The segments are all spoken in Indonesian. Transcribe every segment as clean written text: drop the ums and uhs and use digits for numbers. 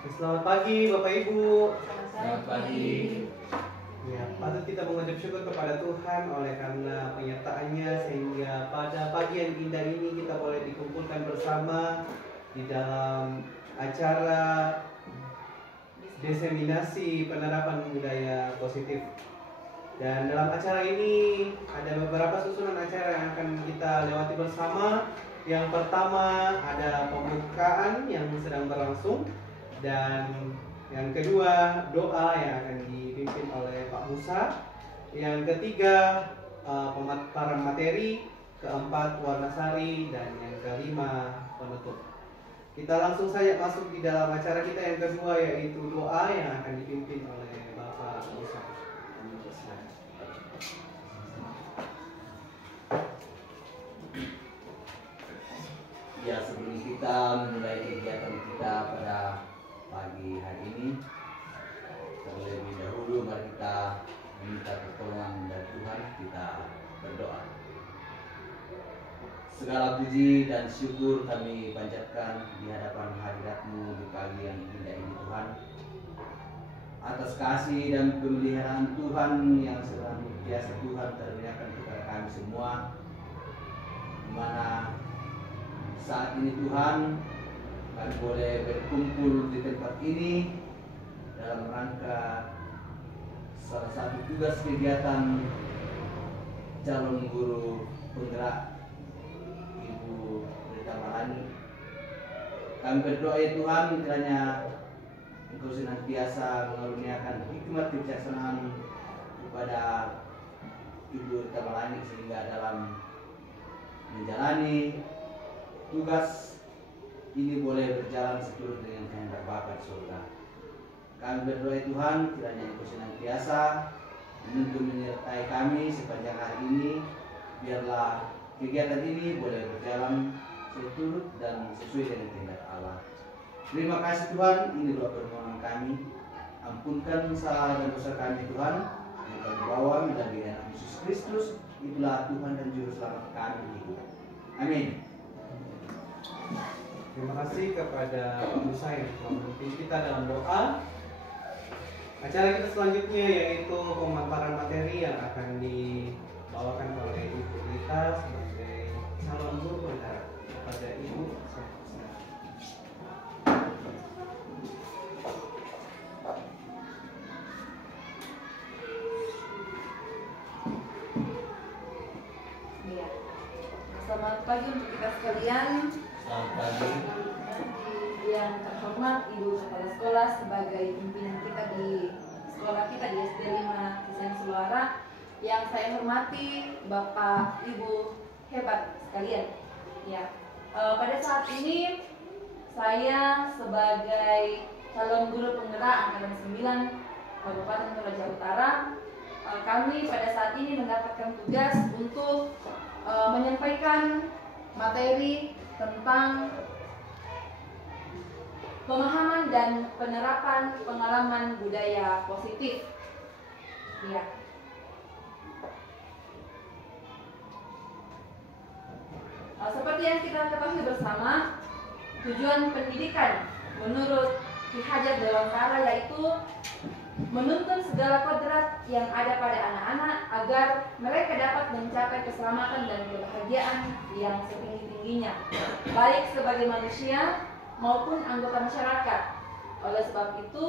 Selamat pagi Bapak Ibu. Selamat pagi. Ya, patut kita mengucap syukur kepada Tuhan oleh karena penyertaannya sehingga pada pagi yang indah ini kita boleh dikumpulkan bersama di dalam acara diseminasi penerapan budaya positif. Dan dalam acara ini ada beberapa susunan acara yang akan kita lewati bersama. Yang pertama ada pembukaan yang sedang berlangsung, dan yang kedua doa yang akan dipimpin oleh Pak Musa. Yang ketiga pemaparan materi, keempat warnasari, dan yang kelima penutup. Kita langsung saja masuk di dalam acara kita yang kedua, yaitu doa yang akan dipimpin oleh Bapak Musa. Ya, sebelum kita memulai kegiatan kita pada pagi hari ini, terlebih dahulu mari kita meminta pertolongan dari Tuhan. Kita berdoa. Segala puji dan syukur kami panjatkan di hadapan hadirat-Mu di pagi yang indah ini, Tuhan, atas kasih dan pemeliharaan Tuhan yang senantiasa Tuhan terlihatkan kepada kami semua, di mana saat ini Tuhan kami boleh berkumpul di tempat ini dalam rangka salah satu tugas kegiatan calon guru penggerak Ibu Rita Malani. Kami berdoa ya Tuhan, kiranya Engkau senantiasa mengaruniakan hikmat kebijaksanaan kepada Ibu Rita Malani sehingga dalam menjalani tugas ini boleh berjalan seturut dengan kehendak Bapa di surga. Kami berdoa Tuhan, kiranya Engkau senantiasa menuntun menyertai kami sepanjang hari ini. Biarlah kegiatan ini boleh berjalan seturut dan sesuai dengan kehendak Allah. Terima kasih Tuhan, ini doa permohonan kami. Ampunkan salah dan dosa kami Tuhan, yang kami bawa melalui anak Yesus Kristus. Itulah Tuhan dan Juru Selamat kami hidup. Amin. Terima kasih kepada Pak Musa yang telah memimpin kita dalam doa. Acara kita selanjutnya yaitu pemaparan materi yang akan dibawakan oleh Ibu Rita sebagai calon guru penggerak. Kepada Ibu, selamat pagi untuk kita sekalian. Selamat pagi. Yang terhormat Ibu Kepala Sekolah sebagai pimpinan kita di sekolah kita di SD 5 Kisah Suara. Yang saya hormati Bapak Ibu hebat sekalian. Ya, pada saat ini saya sebagai calon guru penggerak angkatan 9 Kabupaten Toraja Utara, kami pada saat ini mendapatkan tugas untuk menyampaikan materi tentang pemahaman dan penerapan pengalaman budaya positif. Ya. Seperti yang kita ketahui bersama, tujuan pendidikan menurut Ki Hajar Dewantara yaitu menuntun segala kodrat yang ada pada anak-anak agar mereka dapat mencapai keselamatan dan kebahagiaan yang setinggi-tingginya, baik sebagai manusia maupun anggota masyarakat. Oleh sebab itu,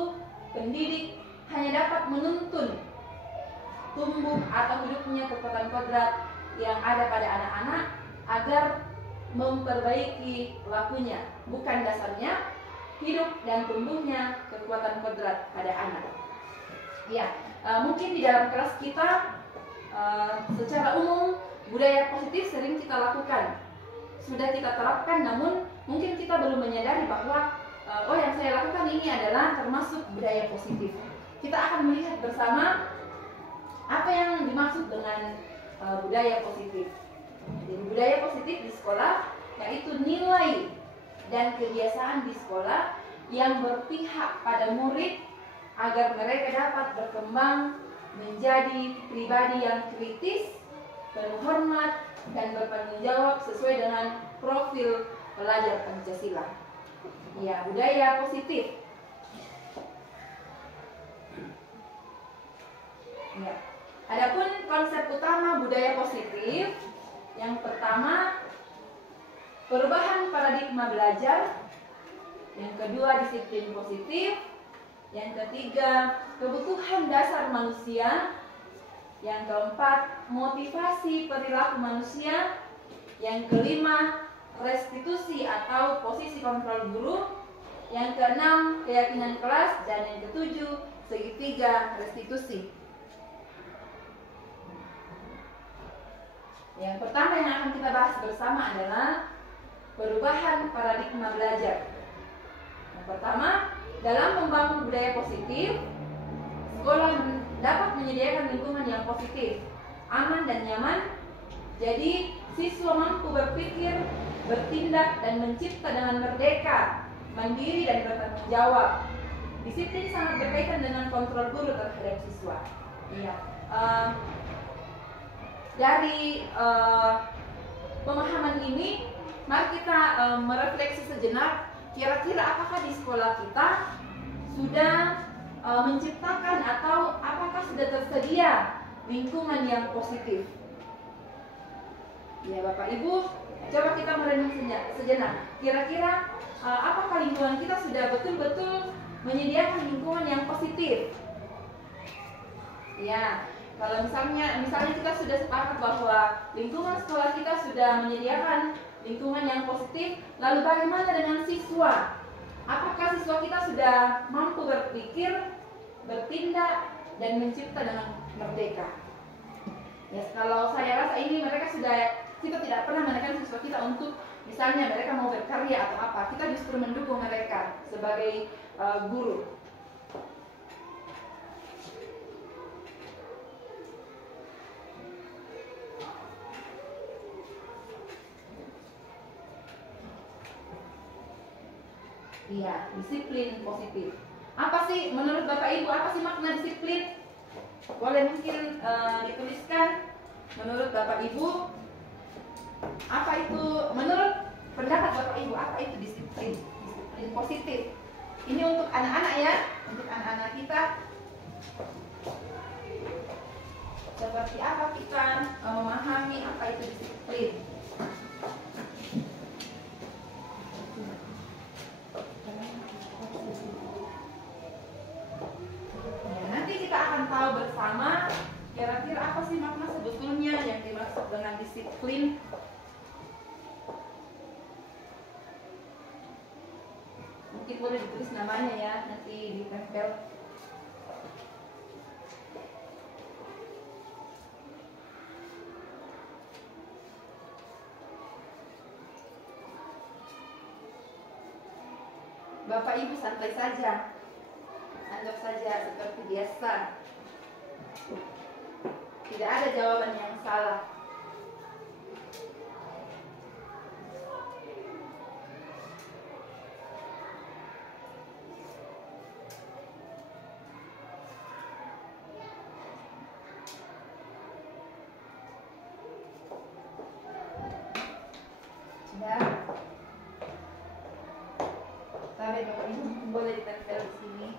pendidik hanya dapat menuntun tumbuh atau hidupnya kekuatan kodrat yang ada pada anak-anak agar memperbaiki lakunya, bukan dasarnya hidup dan tumbuhnya kekuatan kodrat pada anak. Ya, mungkin di dalam kelas kita secara umum budaya positif sering kita lakukan, sudah kita terapkan, namun mungkin kita belum menyadari bahwa oh yang saya lakukan ini adalah termasuk budaya positif. Kita akan melihat bersama apa yang dimaksud dengan budaya positif. Jadi budaya positif di sekolah yaitu nilai dan kebiasaan di sekolah yang berpihak pada murid agar mereka dapat berkembang menjadi pribadi yang kritis, penuh hormat, dan bertanggung jawab sesuai dengan profil pelajar Pancasila. Ya, budaya positif Ya. Adapun konsep utama budaya positif, yang pertama perubahan paradigma belajar, yang kedua disiplin positif, yang ketiga kebutuhan dasar manusia, yang keempat motivasi perilaku manusia, yang kelima restitusi atau posisi kontrol guru, yang keenam keyakinan kelas, dan yang ketujuh segitiga restitusi. Yang pertama yang akan kita bahas bersama adalah perubahan paradigma belajar. Yang pertama, dalam membangun budaya positif, sekolah dapat menyediakan lingkungan yang positif, aman dan nyaman. Jadi, siswa mampu berpikir, bertindak, dan mencipta dengan merdeka, mandiri, dan bertanggung jawab. Disiplin sangat berkaitan dengan kontrol guru terhadap siswa. Iya. Dari pemahaman ini, mari kita merefleksi sejenak. Kira-kira apakah di sekolah kita sudah menciptakan atau apakah sudah tersedia lingkungan yang positif? Ya, Bapak Ibu, coba kita merenung sejenak. Kira-kira apakah lingkungan kita sudah betul-betul menyediakan lingkungan yang positif? Ya, kalau misalnya kita sudah sepakat bahwa lingkungan sekolah kita sudah menyediakan lingkungan yang positif, lalu bagaimana dengan siswa? Apakah siswa kita sudah mampu berpikir, bertindak, dan mencipta dengan merdeka? Ya, kalau saya rasa ini kita tidak pernah menekan siswa kita untuk misalnya mereka mau berkarya atau apa. Kita justru mendukung mereka sebagai guru. Iya, disiplin positif. Apa sih menurut Bapak Ibu, apa sih makna disiplin? Boleh mungkin dituliskan menurut Bapak Ibu, apa itu, menurut pendapat Bapak Ibu, apa itu disiplin? Disiplin positif. Ini untuk anak-anak ya, untuk anak-anak kita. Seperti apa kita memahami apa itu disiplin? Tahu bersama kira-kira apa sih makna sebetulnya yang dimaksud dengan disiplin. Mungkin boleh ditulis namanya ya, nanti ditempel. Bapak Ibu santai saja, anggap saja seperti biasa. Tidak ada jawaban yang salah. Ya. Tapi Bapak Ibu boleh ditempel di sini.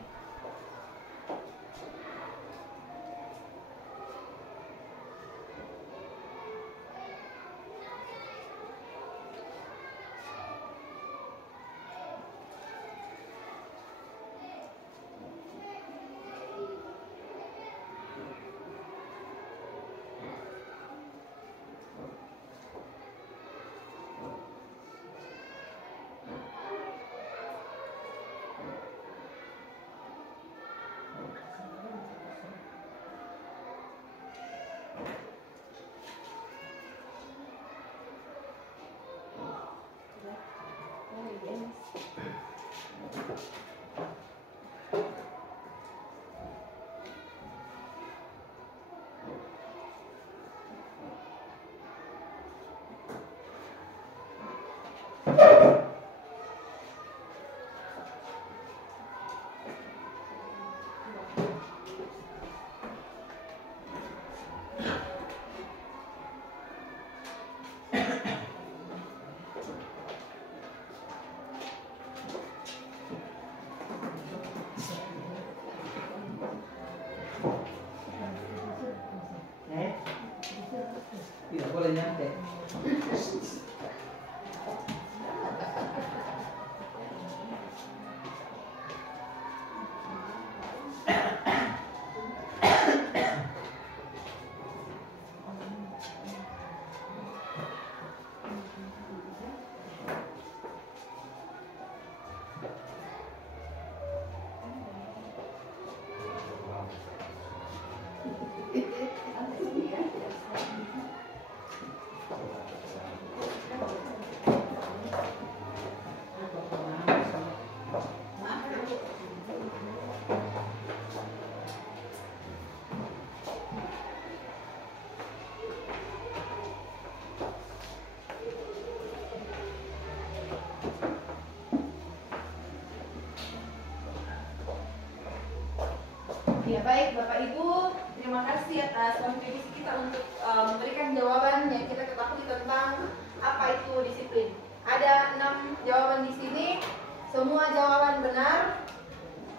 Ya baik Bapak Ibu, terima kasih atas kontribusi kita untuk memberikan jawaban yang kita ketahui tentang apa itu disiplin. Ada 6 jawaban di sini, semua jawaban benar,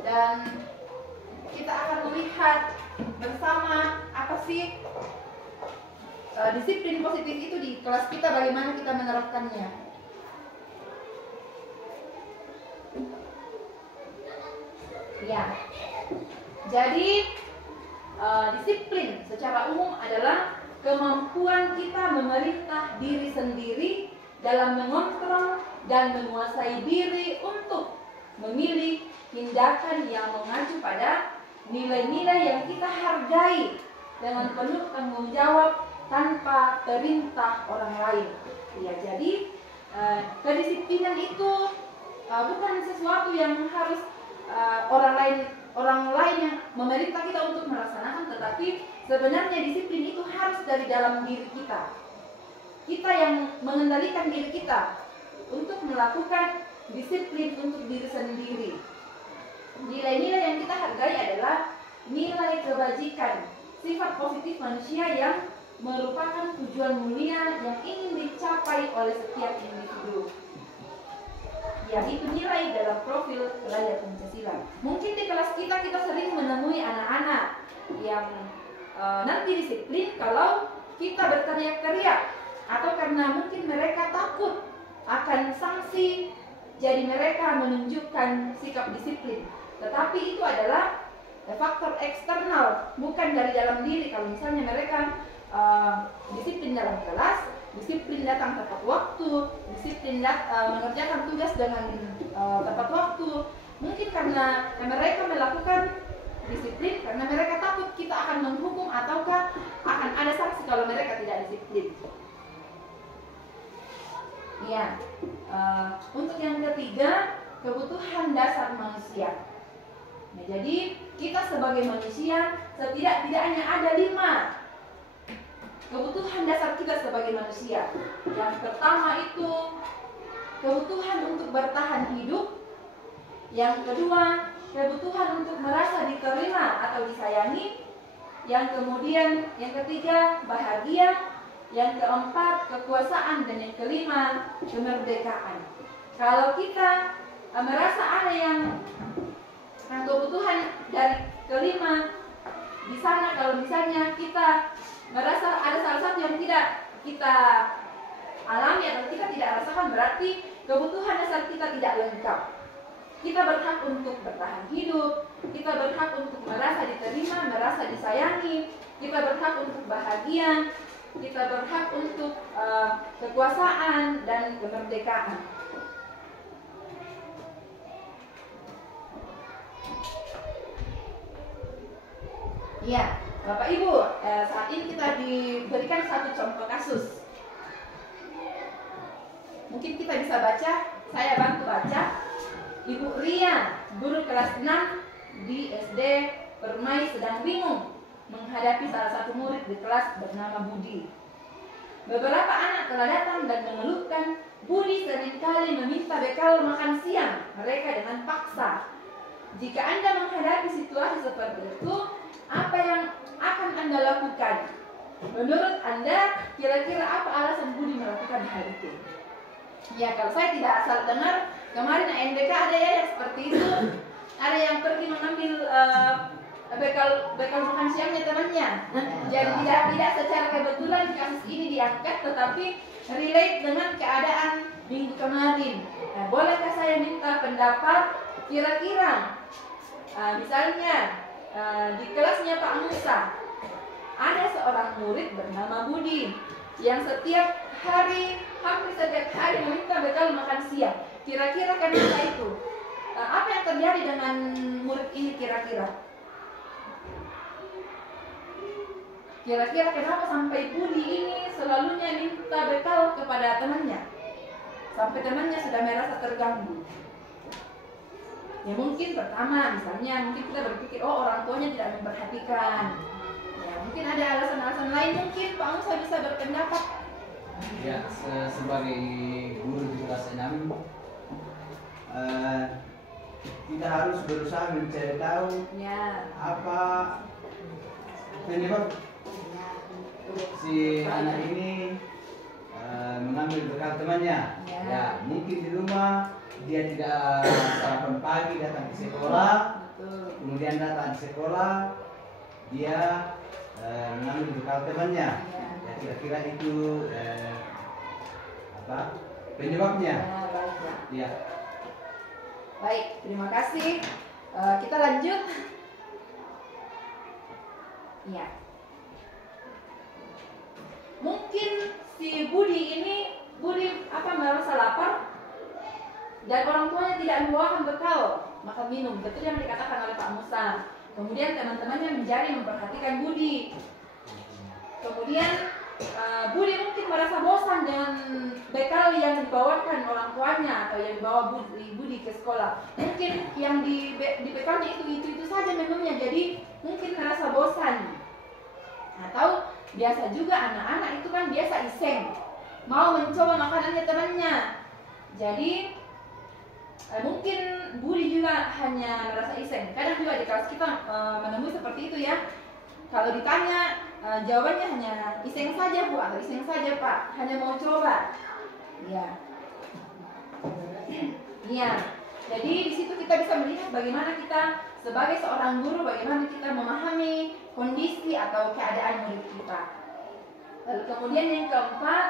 dan kita akan melihat bersama apa sih disiplin positif itu di kelas kita, bagaimana kita menerapkannya. Ya, jadi disiplin secara umum adalah kemampuan kita memerintah diri sendiri dalam mengontrol dan menguasai diri untuk memilih tindakan yang mengacu pada nilai-nilai yang kita hargai dengan penuh tanggung jawab tanpa perintah orang lain. Ya, jadi kedisiplinan itu bukan sesuatu yang harus orang lain yang memerintah kita untuk melaksanakan, tetapi sebenarnya disiplin itu harus dari dalam diri kita. Kita yang mengendalikan diri kita untuk melakukan disiplin untuk diri sendiri. Nilai-nilai yang kita hargai adalah nilai kebajikan, sifat positif manusia yang merupakan tujuan mulia yang ingin dicapai oleh setiap individu. Yaitu nilai dalam profil pelajar Pancasila. Mungkin di kelas kita sering menemui anak-anak yang nanti disiplin kalau kita berteriak-teriak, atau karena mungkin mereka takut akan sanksi, jadi mereka menunjukkan sikap disiplin. Tetapi itu adalah faktor eksternal, bukan dari dalam diri. Kalau misalnya mereka disiplin dalam kelas, disiplin datang tepat waktu, disiplin mengerjakan tugas dengan tepat waktu, mungkin karena mereka melakukan disiplin karena mereka takut kita akan menghukum ataukah akan ada sanksi kalau mereka tidak disiplin. Ya, untuk yang ketiga, kebutuhan dasar manusia. Nah, jadi kita sebagai manusia setidak-tidaknya ada 5 kebutuhan dasar kita sebagai manusia. Yang pertama itu kebutuhan untuk bertahan hidup. Yang kedua, kebutuhan untuk merasa diterima atau disayangi. Yang ketiga, bahagia. Yang keempat, kekuasaan. Dan yang kelima, kemerdekaan. Kalau kita merasa ada yang kebutuhan dari kelima di sana, kalau misalnya kita merasa ada salah satu yang tidak kita alami atau kita tidak rasakan, berarti kebutuhan dasar kita tidak lengkap. Kita berhak untuk bertahan hidup, kita berhak untuk merasa diterima, merasa disayangi, kita berhak untuk bahagia, kita berhak untuk kekuasaan dan kemerdekaan. Ya, Bapak Ibu, saat ini kita diberikan satu contoh kasus. Mungkin kita bisa baca, saya bantu baca. Ibu Ria, guru kelas 6 di SD Permai sedang bingung menghadapi salah satu murid di kelas bernama Budi. Beberapa anak telah datang dan mengeluhkan Budi seringkali meminta bekal makan siang mereka dengan paksa. Jika Anda menghadapi situasi seperti itu, apa yang akan Anda lakukan? Menurut Anda, kira-kira apa alasan Budi melakukan hal itu? Ya, kalau saya tidak asal dengar, kemarin NDK ada ya yang seperti itu. Ada yang pergi mengambil bekal makan siangnya temannya. Jadi tidak secara kebetulan kasus ini diangkat, tetapi relate dengan keadaan minggu kemarin. Nah, bolehkah saya minta pendapat kira-kira misalnya di kelasnya Pak Musa ada seorang murid bernama Budi yang setiap hari, hampir setiap hari meminta bekal makan siang. Kira-kira kenapa itu? Apa yang terjadi dengan murid ini kira-kira? Kira-kira kenapa sampai Budi ini selalunya minta bekal kepada temannya? Sampai temannya sudah merasa terganggu. Ya mungkin pertama, misalnya mungkin kita berpikir, oh orang tuanya tidak memperhatikan. Ya mungkin ada alasan-alasan lain, mungkin Pak Musa bisa berpendapat. Ya, sebagai guru di kelas 6, kita kita harus berusaha mencari tahu Ya. apa penyebab si anak ini mengambil bekal temannya. Ya. Ya, mungkin di rumah dia tidak sarapan pagi datang ke sekolah, Betul. kemudian datang ke sekolah dia mengambil bekal temannya. Ya. Ya, kira-kira itu apa penyebabnya? Ya, baik ya. Ya. Baik, terima kasih. Kita lanjut. Ya. Mungkin si Budi merasa lapar dan orang tuanya tidak membawakan bekal makan minum. Betul yang dikatakan oleh Pak Musa. Kemudian teman-temannya menjadi memperhatikan Budi. Kemudian Budi mungkin merasa bosan dengan bekal yang dibawakan orang tuanya atau yang dibawa Budi ke sekolah. Mungkin yang di bekalnya itu saja menunya, jadi mungkin merasa bosan. Atau biasa juga anak-anak itu kan biasa iseng, mau mencoba makanannya temannya. Jadi mungkin Budi juga hanya merasa iseng. Kadang juga di kelas kita menemui seperti itu ya. Kalau ditanya jawabannya hanya iseng saja Bu atau iseng saja Pak, hanya mau coba. Ya. Iya. Jadi di situ kita bisa melihat bagaimana kita sebagai seorang guru, bagaimana kita memahami kondisi atau keadaan murid kita. Lalu kemudian yang keempat,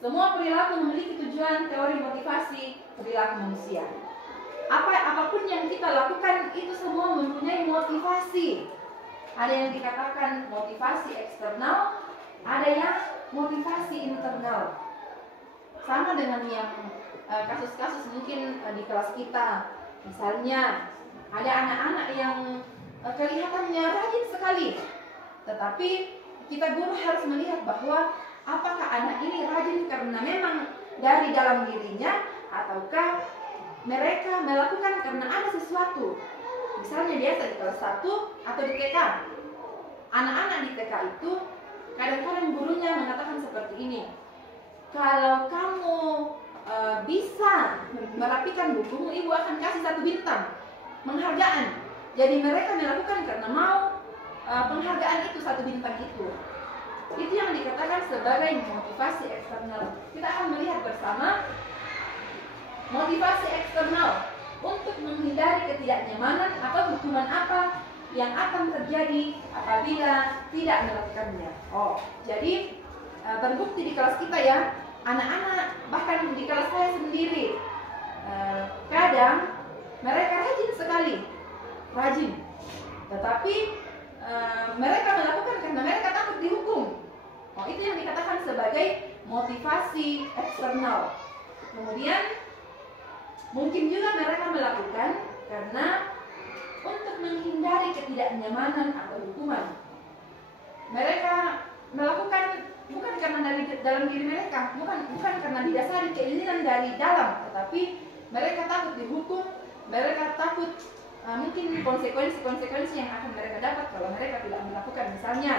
semua perilaku memiliki tujuan teori motivasi perilaku manusia. Apapun yang kita lakukan itu semua mempunyai motivasi. Ada yang dikatakan motivasi eksternal, ada yang motivasi internal. Sama dengan yang kasus-kasus mungkin di kelas kita. Misalnya ada anak-anak yang kelihatannya rajin sekali, tetapi kita guru harus melihat bahwa apakah anak ini rajin karena memang dari dalam dirinya, ataukah mereka melakukan karena ada sesuatu. Misalnya biasa di kelas 1 atau di TK. Anak-anak di TK itu kadang-kadang gurunya mengatakan seperti ini. Kalau kamu bisa merapikan bukumu, ibu akan kasih 1 bintang penghargaan. Jadi mereka melakukan karena mau penghargaan itu, 1 bintang itu. Itu yang dikatakan sebagai motivasi eksternal. Kita akan melihat bersama motivasi eksternal untuk menghindari ketidaknyamanan atau hukuman apa yang akan terjadi apabila tidak melakukannya. Jadi terbukti di kelas kita ya, anak-anak bahkan di kelas saya sendiri kadang mereka rajin sekali, tetapi mereka melakukan karena mereka takut dihukum. Itu yang dikatakan sebagai motivasi eksternal. Kemudian mungkin juga mereka melakukan karena untuk menghindari ketidaknyamanan atau hukuman. Mereka melakukan bukan karena dari dalam diri mereka, bukan karena didasari keinginan dari dalam, tetapi mereka takut dihukum, mereka takut mungkin konsekuensi yang akan mereka dapat kalau mereka tidak melakukan. Misalnya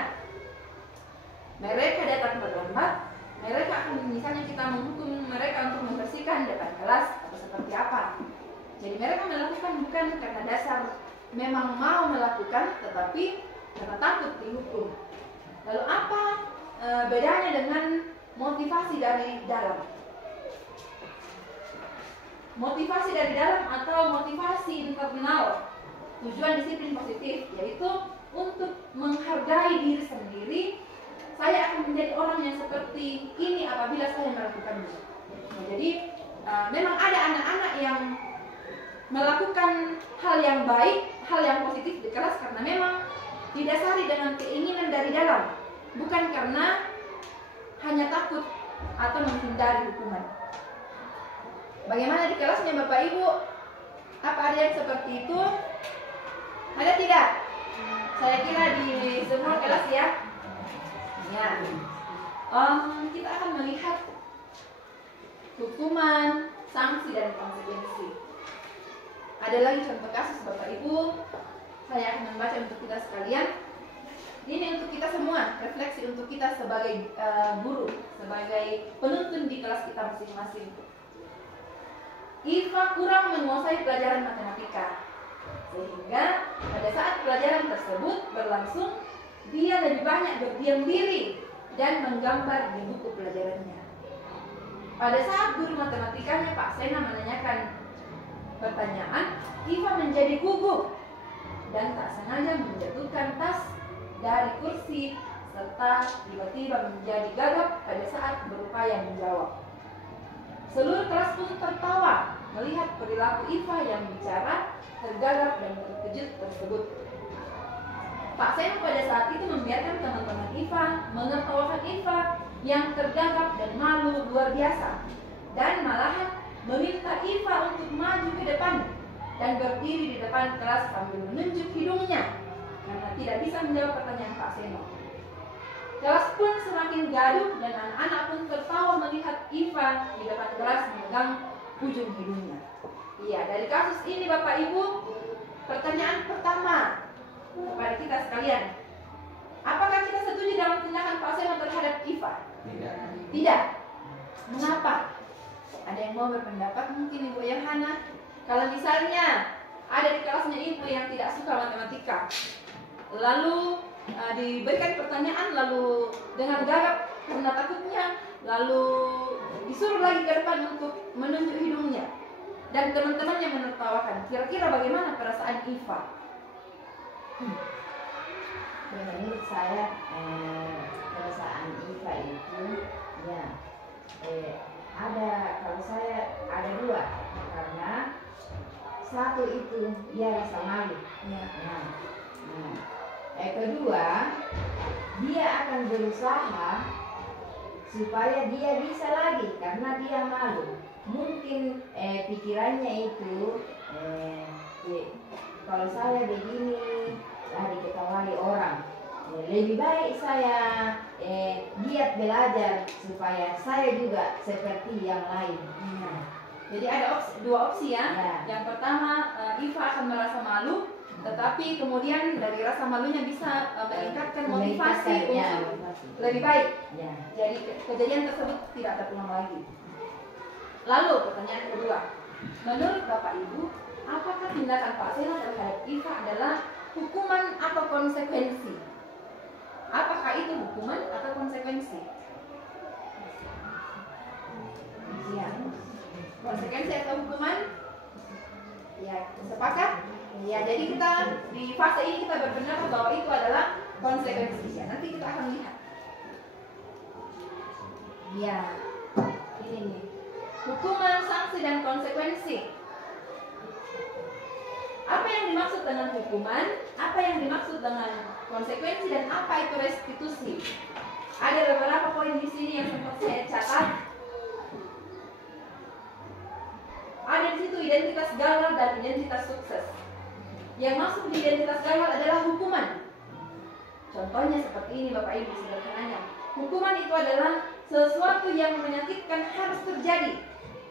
mereka datang terlambat, mereka akan misalnya kita menghukum mereka untuk membersihkan depan kelas atau seperti apa. Jadi mereka melakukan bukan karena dasar memang mau melakukan, tetapi karena takut dihukum. Lalu apa bedanya dengan motivasi dari dalam? Motivasi dari dalam atau motivasi internal, tujuan disiplin positif, yaitu untuk menghargai diri sendiri. Saya akan menjadi orang yang seperti ini apabila saya melakukannya. Jadi memang ada anak-anak yang melakukan hal yang baik, hal yang positif di kelas karena memang didasari dengan keinginan dari dalam, bukan karena hanya takut atau menghindari hukuman. Bagaimana di kelasnya Bapak Ibu? Apa ada yang seperti itu? Ada tidak? Saya kira di semua kelas ya. Ya. Kita akan melihat hukuman, sanksi dan konsekuensi. Ada lagi contoh kasus Bapak Ibu. Saya akan membaca untuk kita sekalian. Ini untuk kita semua, refleksi untuk kita sebagai guru, sebagai penuntun di kelas kita masing-masing. Iva kurang menguasai pelajaran matematika, sehingga pada saat pelajaran tersebut berlangsung, dia lebih banyak berdiam diri dan menggambar di buku pelajarannya. Pada saat guru matematikanya Pak Sena menanyakan pertanyaan, Iva menjadi gugup dan tak sengaja menjatuhkan tas dari kursi serta tiba-tiba menjadi gagap pada saat berupaya menjawab. Seluruh kelas pun tertawa melihat perilaku Iva yang bicara, tergagap dan terkejut tersebut. Pak Sena pada saat itu membiarkan teman-teman Iva menertawakan Iva yang tergagap dan malu luar biasa, dan malahan meminta Iva untuk maju ke depan dan berdiri di depan kelas sambil menunjuk hidungnya karena tidak bisa menjawab pertanyaan Pak Sena. Kelas pun semakin gaduh dan anak-anak pun tertawa melihat Iva di depan kelas memegang ujung hidungnya. Iya, dari kasus ini Bapak Ibu, pertanyaan pertama kepada kita sekalian, apakah kita setuju dalam tindakan Pak Sena terhadap Iva? Tidak. Tidak. Mengapa? Ada yang mau berpendapat mungkin Ibu Yohana? Kalau misalnya ada di kelasnya Ibu yang tidak suka matematika, lalu diberikan pertanyaan, lalu dengan gagap karena takutnya, lalu disuruh lagi ke depan untuk menunjuk hidungnya, dan teman-temannya menertawakan, kira-kira bagaimana perasaan Iva? Menurut saya perasaan Iva itu ya ada, kalau saya ada dua, karena satu itu dia rasa malu ya. Kedua, dia akan berusaha supaya dia bisa lagi karena dia malu. Mungkin pikirannya itu kalau saya begini diketahui orang, lebih baik saya giat belajar supaya saya juga seperti yang lain. Jadi ada dua opsi ya. Yang pertama, Iva akan merasa malu, tetapi kemudian dari rasa malunya bisa meningkatkan motivasi untuk lebih baik. Jadi kejadian tersebut tidak terulang lagi. Lalu pertanyaan kedua, menurut Bapak Ibu, apakah tindakan Pak Sena terhadap Iva adalah hukuman atau konsekuensi? Apakah itu hukuman atau konsekuensi? Ya, konsekuensi atau hukuman? Ya, sepakat? Ya, jadi kita di fase ini kita berpendapat bahwa itu adalah konsekuensi. Ya, nanti kita akan lihat. Ya, ini nih. Hukuman, sanksi, dan konsekuensi. Apa yang dimaksud dengan hukuman? Apa yang dimaksud dengan konsekuensi, dan apa itu restitusi? Ada beberapa poin di sini yang sempat saya catat. Ada di situ identitas gagal dan identitas sukses. Yang masuk di identitas gagal adalah hukuman. Contohnya seperti ini Bapak Ibu sederhananya. Hukuman itu adalah sesuatu yang menyakitkan harus terjadi.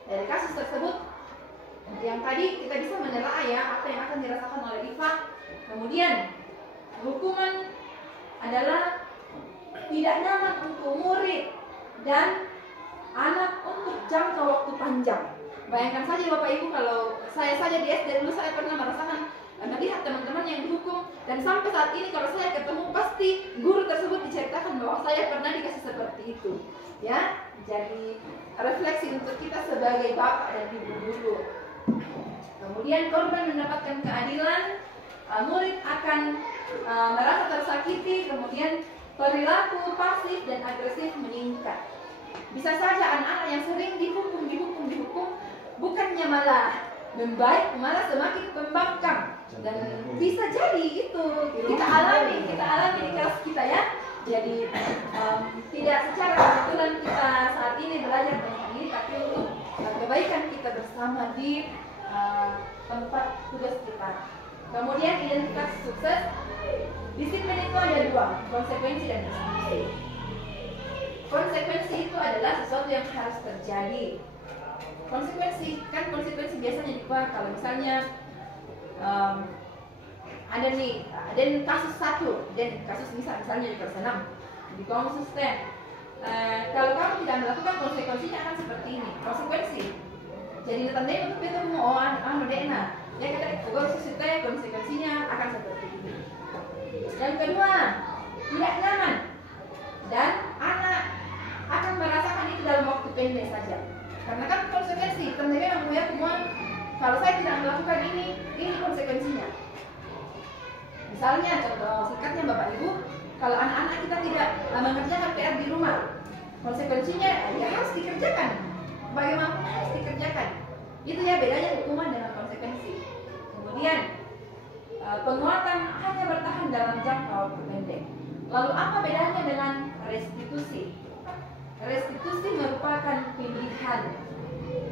Dari kasus tersebut yang tadi kita bisa menelaah ya apa yang akan dirasakan oleh Iva. Kemudian hukuman adalah tidak nyaman untuk murid dan anak untuk jangka waktu panjang. Bayangkan saja Bapak Ibu, kalau saya saja di SD dulu saya pernah merasakan melihat teman-teman yang dihukum, dan sampai saat ini kalau saya ketemu pasti guru tersebut diceritakan bahwa saya pernah dikasih seperti itu. Ya, jadi refleksi untuk kita sebagai bapak dan ibu guru. Kemudian korban mendapatkan keadilan, murid akan merasa tersakiti, kemudian perilaku pasif dan agresif meningkat. Bisa saja anak-anak yang sering dihukum, bukannya malah membaik, malah semakin membangkang. Dan bisa jadi itu kita alami di kelas kita ya. Jadi tidak secara kebetulan kita saat ini belajar tentang ini, tapi untuk kebaikan kita bersama di tempat tugas kita. Kemudian identitas sukses, disiplin itu ada dua, konsekuensi dan restitusi. Konsekuensi itu adalah sesuatu yang harus terjadi. Konsekuensi biasanya dibuat kalau misalnya ada kasus satu, dan kasus misalnya di kelas 6 di konsisten. Kalau kamu tidak melakukan, konsekuensinya akan seperti ini. Konsekuensi Jadi tandanya untuk itu mau anu dena. Ya kita konsekuensinya konsekuensinya akan seperti ini. Yang kedua, tidak nyaman dan anak akan merasakan itu dalam waktu pendek saja. Karena kan konsekuensi, tandanya namanya semua. Kalau saya tidak melakukan ini konsekuensinya. Misalnya contoh singkatnya Bapak Ibu, kalau anak-anak kita tidak mengerjakan PR di rumah, konsekuensinya ya harus dikerjakan. Bagaimana harus dikerjakan. Itu ya bedanya hukuman dengan konsekuensi. Kemudian penguatan hanya bertahan dalam jangka waktu pendek. Lalu apa bedanya dengan restitusi? Restitusi merupakan pilihan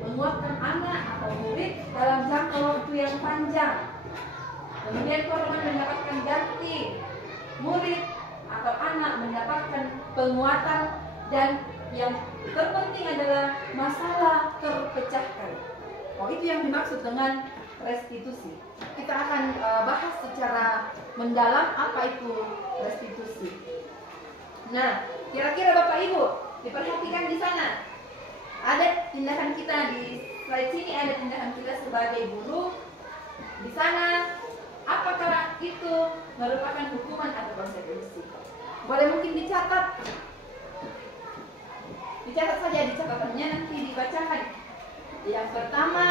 menguatkan anak atau murid dalam jangka waktu yang panjang. Kemudian korban mendapatkan ganti, murid atau anak mendapatkan penguatan, dan yang terpenting adalah masalah terpecahkan. Oh, itu yang dimaksud dengan restitusi. Kita akan bahas secara mendalam apa itu restitusi. Nah, kira-kira Bapak Ibu diperhatikan di sana. Ada tindakan kita di slide sini, ada tindakan kita sebagai guru. Di sana, apakah itu merupakan hukuman atau konsekuensi? Boleh mungkin dicatat. Dicatat saja di catatannya, nanti dibacakan. Yang pertama,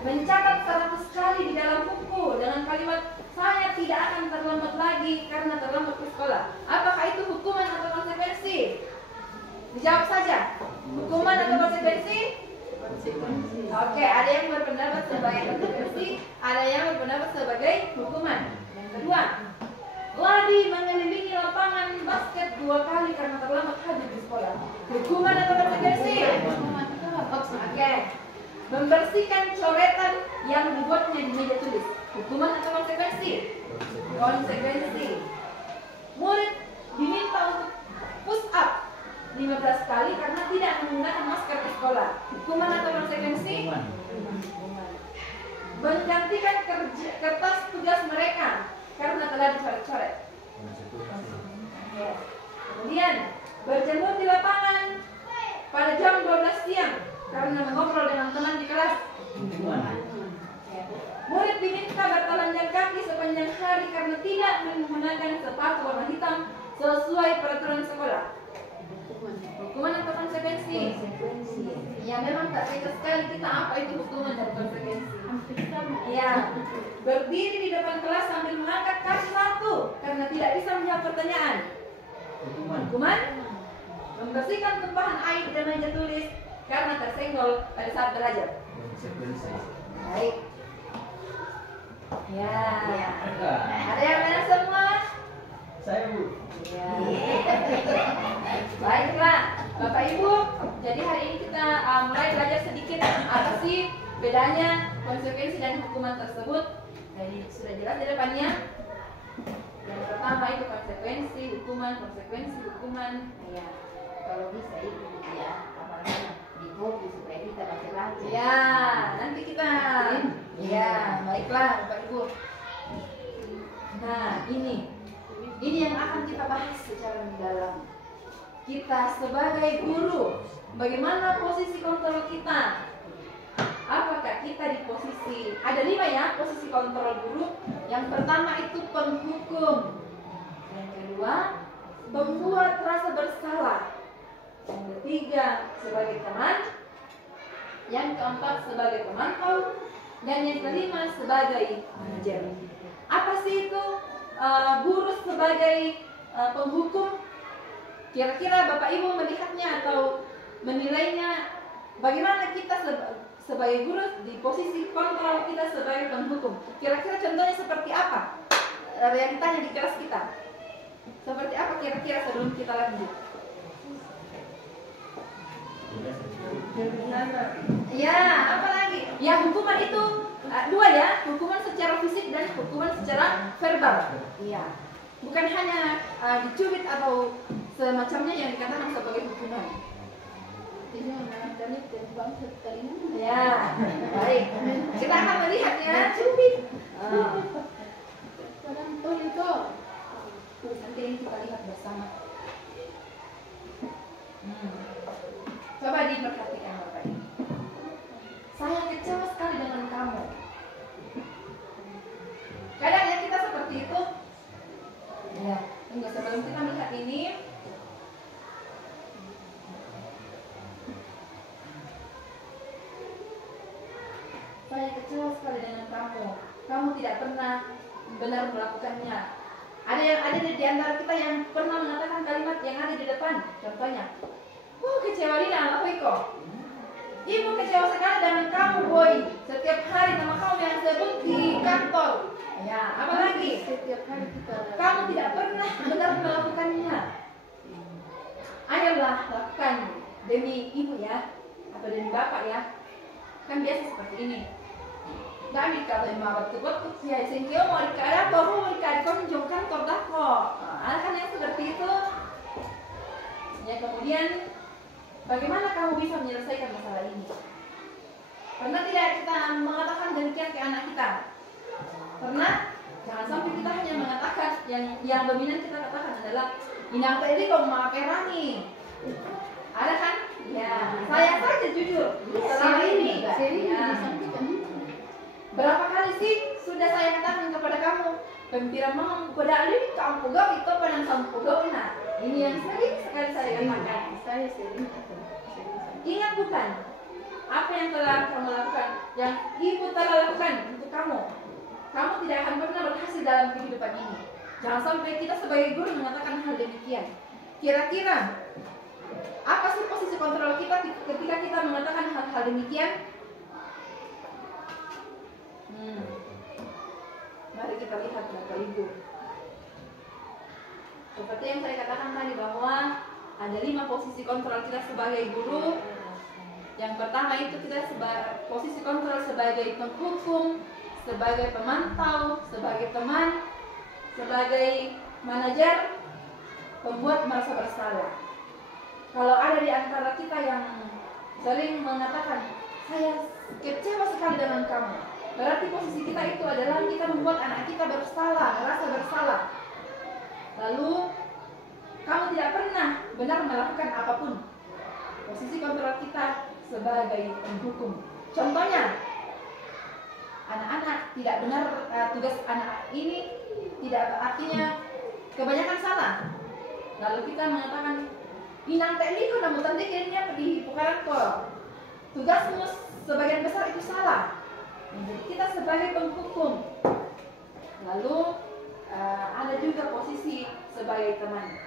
mencatat 100 kali di dalam buku dengan kalimat saya tidak akan terlambat lagi karena terlambat ke sekolah. Apakah itu hukuman atau konsekuensi? Dijawab saja. Hukuman atau konsekuensi? Konsekuensi. Oke, ada yang berpendapat sebagai konsekuensi, ada yang berpendapat sebagai hukuman. Yang kedua, lari mengelilingi lapangan basket 2 kali karena terlambat hadir di sekolah. Hukuman atau konsekuensi? Oke. Membersihkan coretan yang dibuatnya di meja tulis. Hukuman atau konsekuensi? Konsekuensi. Murid diminta untuk push up 15 kali karena tidak menggunakan masker di sekolah. Hukuman atau konsekuensi? Menggantikan kertas tugas mereka karena telah dicoret-coret. Kemudian berjemur di lapangan pada jam 12 siang karena mengobrol dengan teman di kelas. Murid diminta bertelanjang kaki sepanjang hari karena tidak menggunakan sepatu warna hitam sesuai peraturan sekolah. Hukuman atau konsekuensi? Ya memang tak beda sekali kita apa itu hukuman dan konsekuensi. Ya, berdiri di depan kelas sambil mengangkat kaki satu karena tidak bisa menjawab pertanyaan. Hukuman? Membersihkan tumpahan air di meja tulis karena tersenggol pada saat belajar. Baik. Ya. Ada yang benar semua? Saya Bu. Ya. Baiklah, Bapak Ibu. Jadi hari ini kita mulai belajar sedikit apa sih bedanya konsekuensi dan hukuman tersebut. Jadi sudah jelas di depannya. Yang pertama itu konsekuensi, hukuman, konsekuensi, hukuman. Ya, kalau bisa itu ya, apalagi di buku supaya kita baca lagi. Ya, nanti kita. Ya, baiklah Bapak Ibu. Nah, ini yang akan kita bahas secara mendalam. Kita sebagai guru, bagaimana posisi kontrol kita? Apakah kita di posisi, ada 5 ya posisi kontrol guru. Yang pertama itu penghukum. Yang kedua, pembuat rasa bersalah. Yang ketiga, sebagai teman. Yang keempat, sebagai pemantau. Dan yang kelima, sebagai manajer. Apa sih itu guru sebagai penghukum? Kira-kira Bapak Ibu melihatnya atau menilainya bagaimana kita sebagai guru di posisi kontrol, kita sebagai penghukum? Kira-kira contohnya seperti apa realitanya di kelas kita? Seperti apa kira-kira sebelum kita lanjut? Ya, apa lagi? Ya, hukuman itu 2 ya, hukuman secara fisik dan hukuman secara verbal. Iya. Bukan hanya dicubit atau semacamnya yang dikatakan sebagai hukuman. Ini mengenai dan bangsa kali ini. Ya, baik. Kita akan melihat ya, cubit. Sekarang itu. Nanti ini kita lihat bersama. Coba diperhatikan Bapak Ibu. saya kecewa sekali dengan kamu. Kadang ya kita seperti itu. Ya, tunggu sebelum kita melihat ini. Saya kecewa sekali dengan kamu. Kamu tidak pernah benar melakukannya. Ada di antara kita yang pernah mengatakan kalimat yang ada di depan. Contohnya, kecewa Lina, aku Iko. Ibu kecewa sekali dengan kamu, Boy. Setiap hari nama kamu yang sebut di kantor. Ya, apalagi Setiap hari kita kamu tidak pernah benar melakukannya. Ayolah lakukan demi ibu ya, atau demi bapak ya. Kan biasa seperti ini. Dami kalau yang mau betul ya sehingga mau dikara baru mau dikara konjung kantor dah kok. Ada kan yang seperti itu. Ya kemudian bagaimana kamu bisa menyelesaikan masalah ini? Pernah tidak kita mengatakan demikian ke anak kita? Pernah? Jangan sampai kita hanya mengatakan yang dominan kita katakan adalah inang tadi kau mau kerani. Ada kan? Ya, saya saja jujur selama ini. Ya. Berapa kali sih sudah saya katakan kepada kamu, pembira mau pada alih kamu pegawai itu pada sang pegawai. Nah, ini yang sering sekali saya katakan. saya sering Ingat bukan apa yang telah kamu lakukan, yang ibu telah lakukan untuk kamu. Kamu tidak akan pernah berhasil dalam kehidupan ini. Jangan sampai kita sebagai guru mengatakan hal demikian. Kira-kira apa sih posisi kontrol kita ketika kita mengatakan hal-hal demikian? Mari kita lihat Bapak Ibu. Seperti yang saya katakan tadi bahwa ada 5 posisi kontrol kita sebagai guru. Yang pertama itu kita posisi kontrol sebagai penghukum, sebagai pemantau, sebagai teman, sebagai manajer, pembuat merasa bersalah. Kalau ada di antara kita yang sering mengatakan saya kecewa sekali dengan kamu, berarti posisi kita itu adalah kita membuat anak kita bersalah, merasa bersalah. Lalu kamu tidak pernah benar melakukan apapun. Posisi kontrol kita sebagai penghukum. Contohnya, anak-anak tidak benar, tugas anak ini tidak artinya kebanyakan salah. Lalu kita mengatakan, inang teli kau namun tadi kayaknya di pukaran kau. Tugasmu sebagian besar itu salah. Jadi kita sebagai penghukum. Lalu ada juga posisi sebagai teman.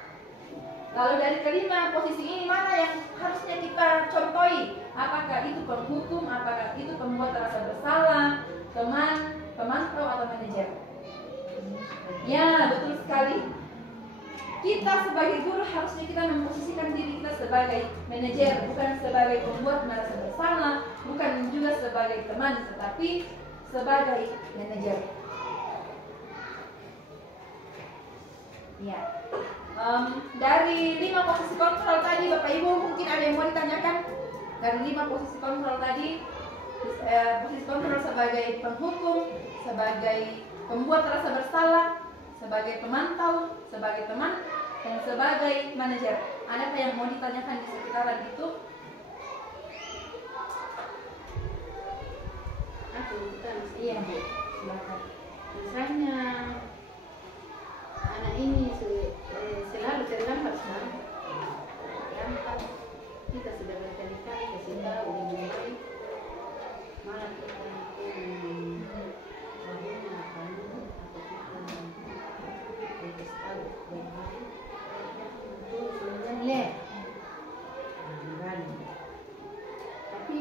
Lalu dari kelima posisi ini mana yang harusnya kita contohi? Apakah itu penghukum, apakah itu pembuat rasa bersalah, teman, pemantau atau manajer? Ya, betul sekali. Kita sebagai guru harusnya kita memposisikan diri kita sebagai manajer, bukan sebagai pembuat merasa bersalah, bukan juga sebagai teman, tetapi sebagai manajer. Ya. Dari 5 posisi kontrol tadi, Bapak Ibu mungkin ada yang mau ditanyakan? Dari 5 posisi kontrol tadi, posisi kontrol sebagai penghukum, sebagai pembuat rasa bersalah, sebagai pemantau, sebagai teman, dan sebagai manajer. Adakah yang mau ditanyakan di sekitaran itu? aku bukan iya Bu, silakan. Misalnya anak ini selalu terlambat sekarang. Lambat. Kita sudah berkali-kali kasih tahu dengan baik. Malah kita bagaimana kamu atau kita kasih tahu dengan baik. Itu sebenarnya tapi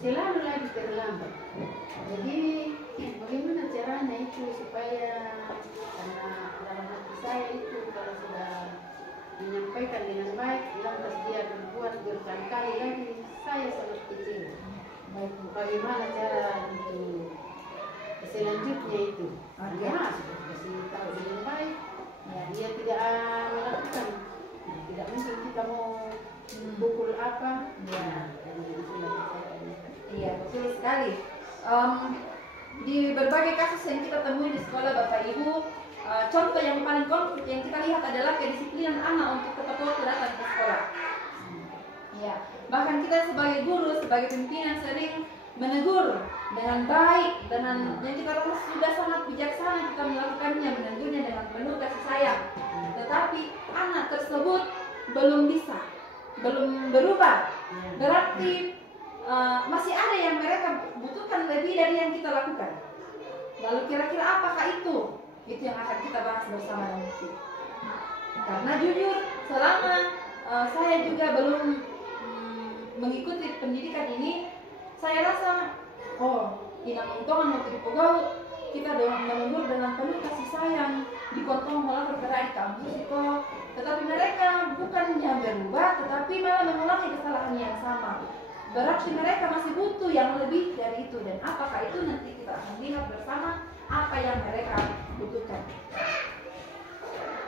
selalu lagi terlambat. Jadi bagaimana caranya itu supaya, karena dalam hati saya itu kalau sudah menyampaikan dengan baik, lantas dia berbuat berkali-kali lagi, saya sangat kecewa. Baik, bagaimana cara untuk selanjutnya itu? Ya, sudah kasih tahu dengan baik, ya, dia tidak melakukan, tidak mungkin kita mau pukul apa, ya, jadi itulah saya. Iya, betul sekali. Di berbagai kasus yang kita temui di sekolah Bapak Ibu, contoh yang paling konkret yang kita lihat adalah kedisiplinan anak untuk tepat waktu datang ke sekolah. Ya, Bahkan kita sebagai guru, sebagai pimpinan sering menegur dengan baik, dengan yang kita rasa sudah sangat bijaksana kita melakukannya, menegurnya dengan penuh kasih sayang. Tetapi anak tersebut belum bisa, belum berubah. Berarti masih ada yang mereka butuhkan lebih dari yang kita lakukan. Lalu kira-kira apakah itu? Itu yang akan kita bahas bersama nanti. Karena jujur, selama saya juga belum mengikuti pendidikan ini, saya rasa, inang untongan waktu di Pogau, kita menegur dengan penuh kasih sayang, dikontong malah bergerak di kampus itu. Tetapi mereka bukannya berubah, tetapi malah mengulangi kesalahan yang sama. Berarti mereka masih butuh yang lebih dari itu. Dan apakah itu nanti kita akan lihat bersama apa yang mereka butuhkan.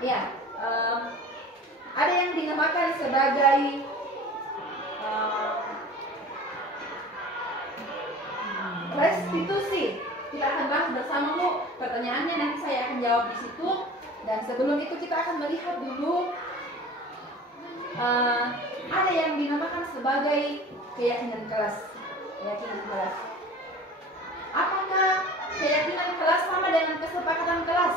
Ya, ada yang dinamakan sebagai restitusi. Kita akan bahas bersama Bu. Pertanyaannya nanti saya akan jawab di situ. Dan sebelum itu kita akan melihat dulu ada yang dinamakan sebagai keyakinan kelas. Keyakinan kelas. Apakah keyakinan kelas sama dengan kesepakatan kelas?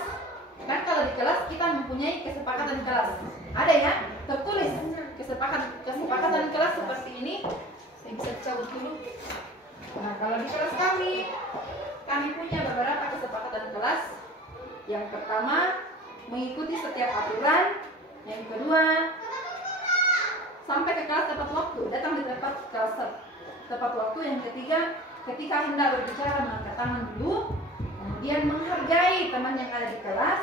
Kan kalau di kelas kita mempunyai kesepakatan kelas. Ada ya, tertulis kesepakatan kelas seperti ini. Saya bisa cabut dulu. Nah, kalau di kelas kami punya beberapa kesepakatan kelas. Yang pertama, mengikuti setiap aturan. Yang kedua, sampai ke kelas tepat waktu, datang di kelas tepat waktu. Yang ketiga, ketika hendak berbicara mengangkat tangan dulu, kemudian menghargai teman yang ada di kelas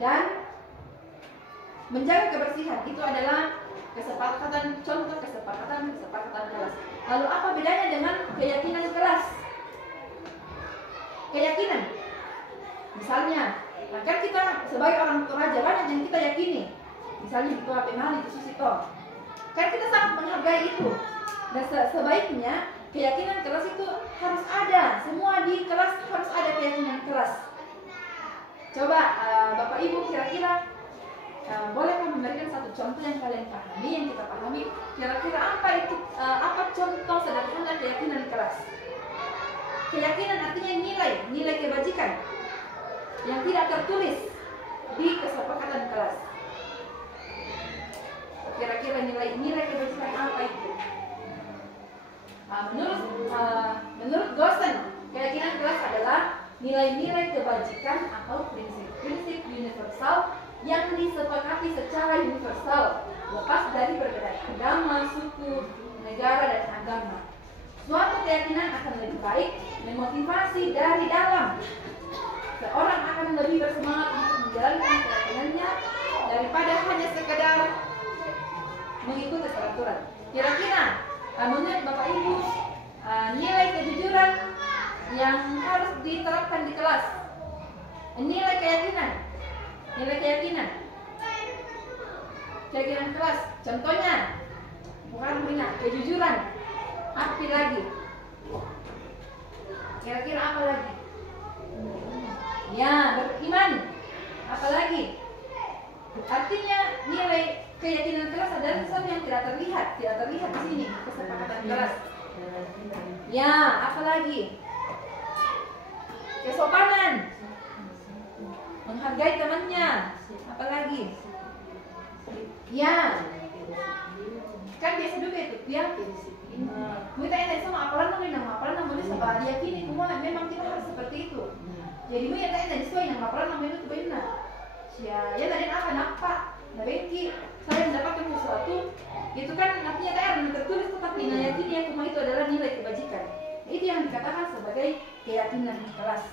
dan menjaga kebersihan. Itu adalah contoh kesepakatan kelas. Lalu apa bedanya dengan keyakinan kelas? Keyakinan, misalnya, kan kita sebagai orang Toraja banyak yang kita yakini. Misalnya itu Pengali, itu Susito. Kan kita sangat menghargai itu. Dan sebaiknya keyakinan kelas itu harus ada. Semua di kelas harus ada keyakinan kelas. Coba Bapak Ibu kira-kira bolehkah memberikan satu contoh yang kalian pahami, yang kita pahami? Kira-kira apa contoh sederhana keyakinan kelas? Keyakinan artinya nilai kebajikan yang tidak tertulis di kesepakatan kelas. Kira-kira nilai kebajikan apa itu? Menurut Gosen, keyakinan kelas adalah nilai-nilai kebajikan atau prinsip-prinsip universal yang disepakati secara universal, lepas dari perbedaan agama, suku, negara, dan agama. Suatu keyakinan akan lebih baik memotivasi dari dalam. Seorang akan lebih bersemangat untuk menjalankan keyakinannya daripada hanya sekedar mengikuti peraturan. Kira-kira menurut Bapak Ibu, nilai kejujuran yang harus diterapkan di kelas, nilai keyakinan kelas. Contohnya, bukan kejujuran. Apa lagi? Kira-kira apa lagi? Ya, beriman. Apa lagi? Artinya nilai keyakinan kelas adalah sesuatu yang tidak terlihat di sini, kesepakatan kelas. Ya, apa lagi? Kesopanan, menghargai temannya. Apa lagi? Ya, kan biasa juga itu ya. Kita ini sama apalan boleh sebab yakini semua memang kita harus seperti itu. Jadi mu yang tadi sesuai dengan apalan itu benar. Ya tadi apa? Nah bengki saya mendapatkan sesuatu itu kan artinya yang tertulis tetap di yakini yang semua itu adalah nilai kebajikan. Itu yang dikatakan sebagai keyakinan kelas.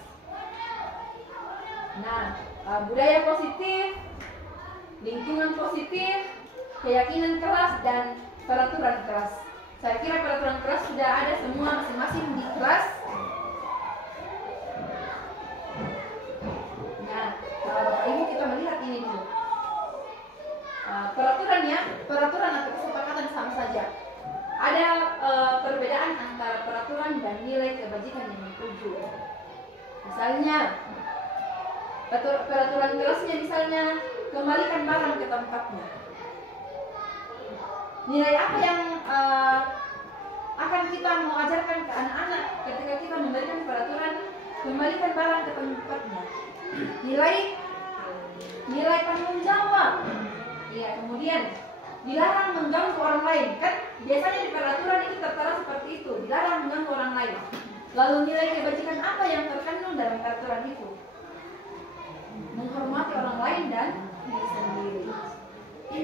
Nah, budaya positif, lingkungan positif, keyakinan kelas, dan peraturan kelas. Saya kira peraturan kelas sudah ada semua masing-masing di kelas. Nah, Bapak Ibu kita melihat ini dulu. Peraturan atau kesepakatan sama saja. Ada perbedaan antara peraturan dan nilai kebajikan yang dituju. Misalnya, peraturan kelasnya misalnya kembalikan barang ke tempatnya. Nilai apa yang akan kita mau ajarkan ke anak-anak ketika kita memberikan peraturan kembalikan barang ke tempatnya? Nilai tanggung jawab. Ya, kemudian dilarang mengganggu orang lain. Kan biasanya di peraturan itu tertera seperti itu, dilarang mengganggu orang lain. Lalu nilai kebajikan apa yang terkandung dalam peraturan itu? Menghormati orang lain dan diri sendiri.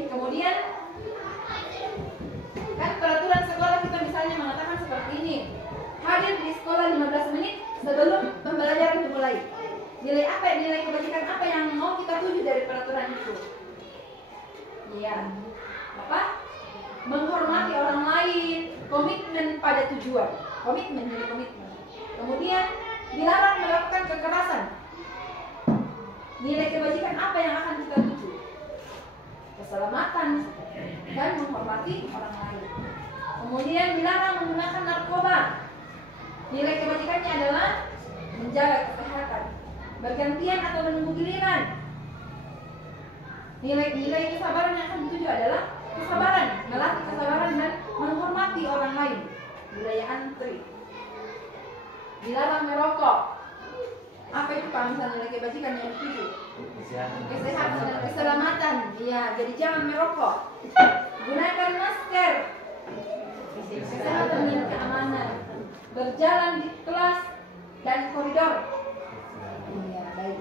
Kemudian kan peraturan sekolah kita misalnya mengatakan seperti ini: hadir di sekolah 15 menit sebelum pembelajaran dimulai. Nilai kebajikan apa yang mau kita tuju dari peraturan itu? Ya, apa? Menghormati orang lain, komitmen pada tujuan, komitmen. Kemudian dilarang melakukan kekerasan. Nilai kebajikan apa yang akan kita tuju? Keselamatan dan menghormati orang lain. Kemudian dilarang menggunakan narkoba. Nilai kebajikannya adalah menjaga kesehatan, bergantian atau menunggu giliran. Nilai kesabaran yang akan dituju adalah kesabaran, melatih kesabaran dan menghormati orang lain. Budaya antri. Dilarang merokok. Apa itu Pak misalnya nilai kebajikan yang dituju? Kesehatan dan keselamatan. Iya, jadi jangan merokok. Gunakan masker. Kesehatan dan keamanan. Berjalan di kelas dan koridor. Iya, baik.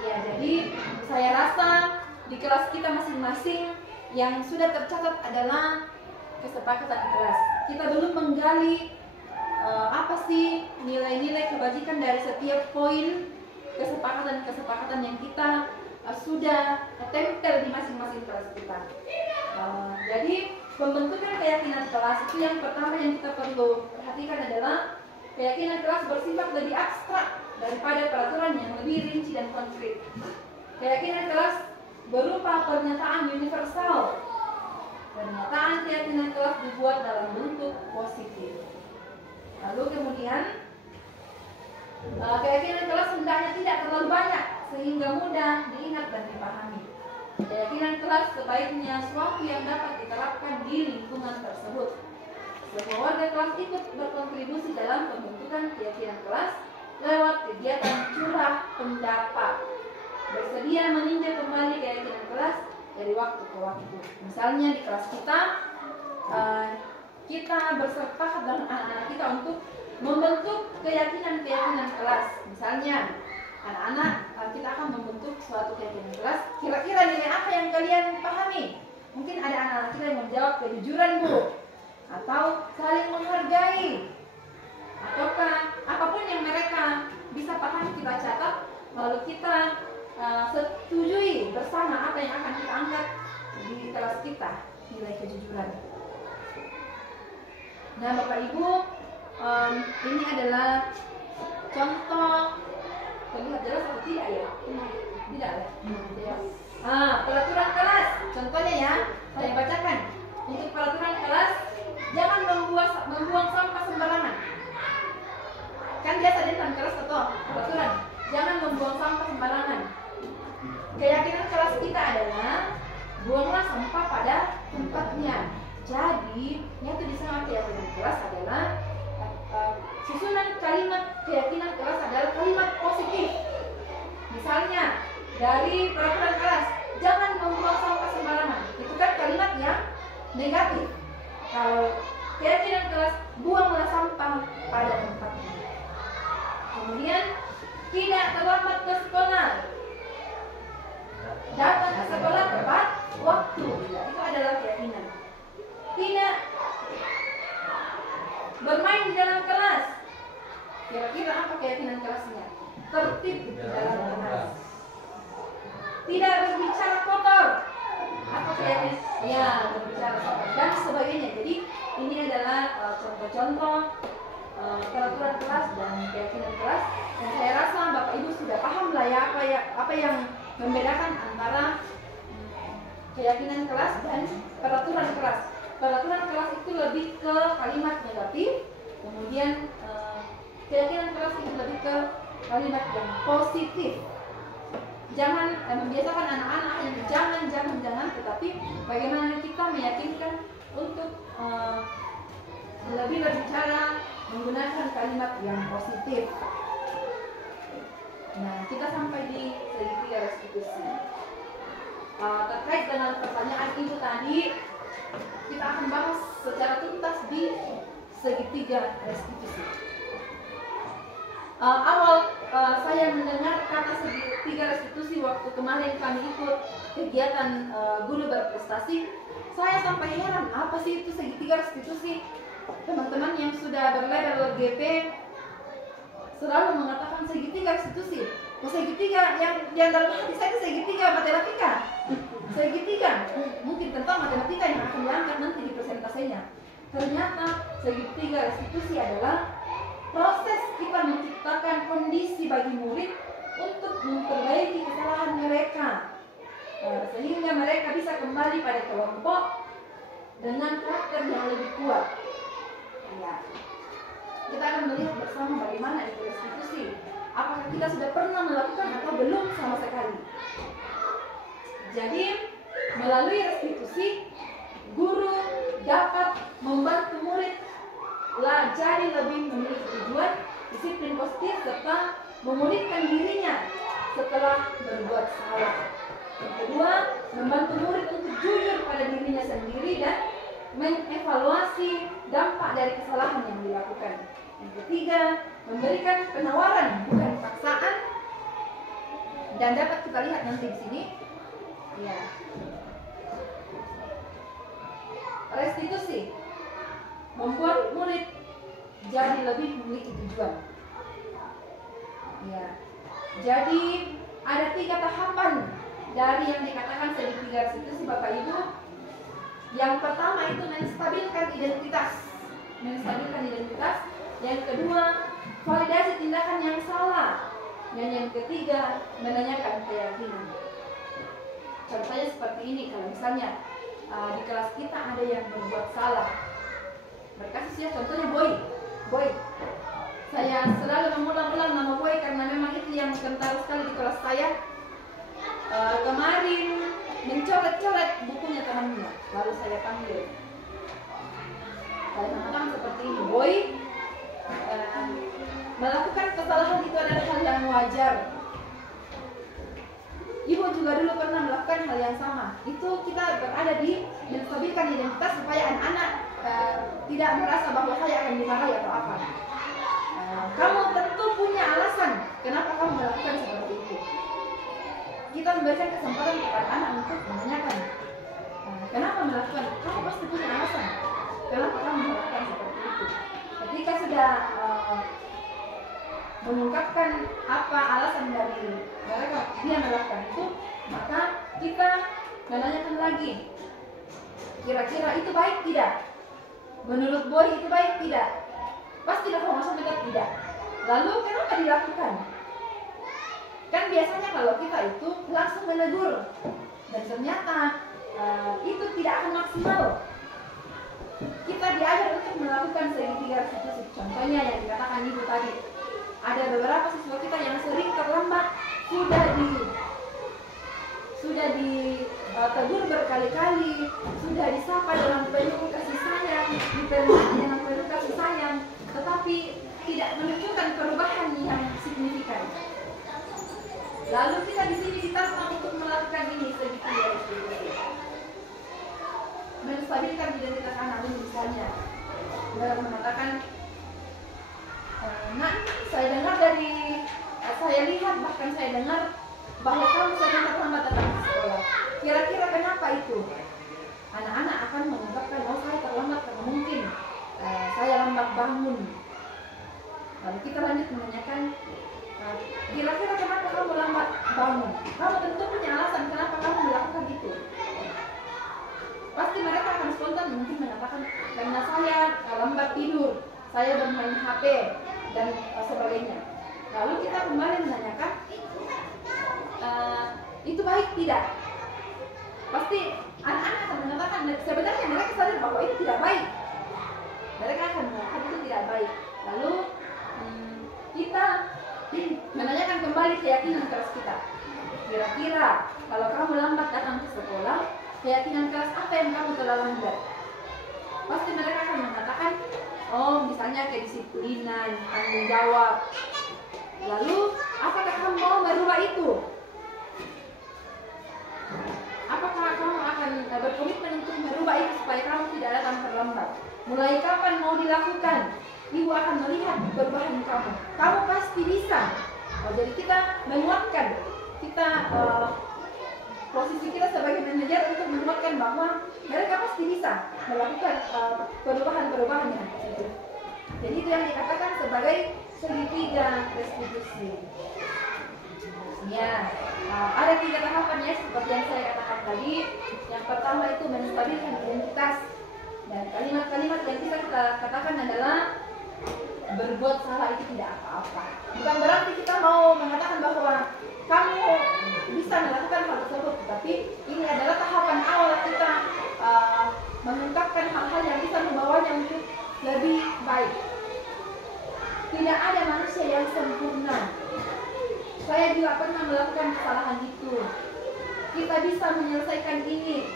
Ya, jadi saya rasa di kelas kita masing-masing yang sudah tercatat adalah kesepakatan kelas. Kita belum menggali apa sih nilai-nilai kebajikan dari setiap poin kesepakatan yang kita sudah tempel di masing-masing kelas kita. Jadi pembentukan keyakinan kelas itu yang pertama yang kita perlu perhatikan adalah keyakinan kelas bersifat lebih abstrak daripada peraturan yang lebih rinci dan konkret. Keyakinan kelas berupa pernyataan universal. Pernyataan keyakinan kelas dibuat dalam bentuk positif. Lalu kemudian keyakinan kelas hendaknya tidak terlalu banyak sehingga mudah diingat dan dipahami. Keyakinan kelas sebaiknya suatu yang dapat diterapkan di lingkungan tersebut. Semua warga kelas ikut berkontribusi dalam pembentukan keyakinan kelas lewat kegiatan curah pendapat. Bersedia meninjau kembali keyakinan kelas dari waktu ke waktu. Misalnya di kelas kita bersepakat dengan anak-anak kita untuk membentuk keyakinan kelas. Misalnya anak-anak kita akan membentuk suatu keyakinan kelas. Kira-kira nilai apa yang kalian pahami? Mungkin ada anak-anak kita yang menjawab kejujuran, Bu, atau saling menghargai, ataukah apapun yang mereka bisa pahami kita catat, lalu kita setujui bersama apa yang akan kita angkat di kelas kita, nilai kejujuran. Nah, Bapak Ibu, ini adalah contoh. Terlihat jelas atau tidak ya? Tidak ya? Peraturan kelas. Contohnya ya, saya bacakan. Untuk peraturan kelas, jangan membuang sampah sembarangan. Kan biasa di dalam kelas atau peraturan, jangan membuang sampah sembarangan. Keyakinan kelas kita adalah buanglah sampah pada tempatnya. Jadi, yang disama keyakinan kelas adalah susunan kalimat keyakinan kelas adalah kalimat positif. Misalnya dari peraturan kelas, jangan membuang sampah sembarangan. Itu kan kalimat yang negatif. Kalau keyakinan kelas, buanglah sampah pada tempatnya. Kemudian tidak terlambat ke sekolah. Datang ke sekolah tepat waktu. Itu adalah keyakinan. Tidak bermain di dalam kelas. Kira-kira apa keyakinan kelasnya? Tertib di dalam kelas. Tidak berbicara kotor. Apa keyakinan? Ya, berbicara kotor dan sebagainya. Jadi ini adalah contoh-contoh peraturan kelas dan keyakinan kelas. Dan saya rasa Bapak Ibu sudah paham lah ya apa yang membedakan antara keyakinan kelas dan peraturan kelas. Peraturan kelas itu lebih ke kalimat negatif, kemudian keyakinan kelas itu lebih ke kalimat yang positif. jangan membiasakan anak-anak yang jangan, tetapi bagaimana kita meyakinkan untuk lebih berbicara menggunakan kalimat yang positif. Nah, kita sampai di segitiga restitusi. Terkait dengan pertanyaan itu tadi, kita akan bahas secara tuntas di segitiga restitusi. Saya mendengar kata segitiga restitusi waktu kemarin kami ikut kegiatan guru berprestasi. Saya sampai heran, apa sih itu segitiga restitusi? Teman-teman yang sudah berlabel GP selalu mengatakan segitiga restitusi. Segitiga yang dalam hati saya segitiga matematika. Segitiga mungkin tentang matematika yang akan diangkat nanti di presentasenya. Ternyata segitiga restitusi adalah proses kita menciptakan kondisi bagi murid untuk memperbaiki kesalahan mereka, sehingga mereka bisa kembali pada kelompok dengan karakter yang lebih kuat. Ya. Kita akan melihat bersama bagaimana itu restitusi. Apakah kita sudah pernah melakukan atau belum sama sekali. Jadi melalui restitusi, guru dapat membantu murid jadi lebih memiliki tujuan, disiplin positif, serta memulihkan dirinya setelah berbuat salah. Yang kedua, membantu murid untuk jujur pada dirinya sendiri dan mengevaluasi dampak dari kesalahan yang dilakukan. Yang ketiga, memberikan penawaran bukan paksaan, dan dapat kita lihat nanti di sini. Ya. Restitusi membuat murid jadi lebih memiliki tujuan. Ya. Jadi ada 3 tahapan dari yang dikatakan segitiga restitusi, Bapak Ibu. Yang pertama itu menstabilkan identitas. Yang kedua, validasi tindakan yang salah. Dan yang ketiga, menanyakan keyakinan. Contohnya seperti ini, kalau misalnya di kelas kita ada yang berbuat salah. Berkasus ya, contohnya Boy. Saya selalu mengulang-ulang nama Boy karena memang itu yang kental sekali di kelas saya. Kemarin mencoret-coret bukunya temannya, lalu saya panggil. Saya mengatakan seperti ini, Boy, melakukan kesalahan itu adalah hal yang wajar. Ibu juga dulu pernah melakukan hal yang sama. Itu kita berada di menstabilkan identitas supaya anak-anak tidak merasa bahwa saya akan dimarahi atau apa. Kamu tentu punya alasan kenapa kamu melakukan seperti itu. Kita memberikan kesempatan kepada anak untuk menanyakan kenapa melakukan. Kamu pasti punya alasan kenapa kamu melakukan seperti itu. Ketika sudah mengungkapkan apa alasan dari mereka dia melakukan itu, maka kita menanyakan lagi, kira-kira itu baik tidak? Menurut Boy itu baik tidak? Pasti kalau masuk dekat tidak. Lalu kenapa dilakukan? Kan biasanya kalau kita itu langsung menegur, dan ternyata itu tidak akan maksimal. Kita diajar untuk melakukan segitiga restitusi. Contohnya yang dikatakan Ibu tadi, ada beberapa siswa kita yang sering terlambat, sudah ditegur berkali-kali, sudah disapa dengan penuh kasih sayang, diterima dengan penuh kasih sayang, tetapi tidak menunjukkan perubahan yang signifikan. Lalu kita di sini ditantang untuk melakukan ini segitiga restitusi. Menstabilkan identitas anak ini misalnya, dalam mengatakan, nah, saya lihat bahkan saya dengar bahwa kamu sering terlambat datang ke sekolah. Kira-kira kenapa itu? Anak-anak akan mengungkapkan, oh saya terlambat karena mungkin saya lambat bangun. Lalu kita lanjut menanyakan, kira-kira kenapa kamu lambat bangun? Kamu tentu punya alasan kenapa kamu melakukan itu. Pasti mereka akan spontan mungkin mengatakan, karena saya lambat tidur, saya bermain HP, dan sebagainya. Lalu kita kembali menanyakan, itu baik tidak? Pasti anak-anak akan mengatakan, sebenarnya mereka sadar bahwa itu tidak baik. Mereka akan mengatakan itu tidak baik. Lalu kita menanyakan kembali keyakinan keras kita. Kira-kira kalau kamu lambat datang ke sekolah, keyakinan keras apa yang kamu telah langgar? Pasti mereka akan mengatakan, oh misalnya kedisiplinan, tanggung jawab. Lalu, apakah kamu mau merubah itu? Apakah kamu akan berkomitmen untuk merubah itu supaya kamu tidak datang terlambat? Mulai kapan mau dilakukan? Ibu akan melihat perubahan kamu. Kamu pasti bisa. Jadi kita menguatkan, kita posisi kita sebagai manajer untuk menguatkan bahwa mereka pasti bisa melakukan perubahan-perubahan yang positif. Jadi itu yang dikatakan sebagai segitiga restitusi. Ya, ada 3 tahapan ya seperti yang saya katakan tadi. Yang pertama itu menstabilkan identitas, dan kalimat-kalimat yang bisa kita katakan adalah berbuat salah itu tidak apa-apa. Bukan berarti kita mau mengatakan bahwa kamu bisa melakukan hal tersebut, tapi ini adalah tahapan awal kita mengungkapkan hal-hal yang bisa membawanya untuk lebih baik. Tidak ada manusia yang sempurna. Saya juga pernah melakukan kesalahan itu. Kita bisa menyelesaikan ini.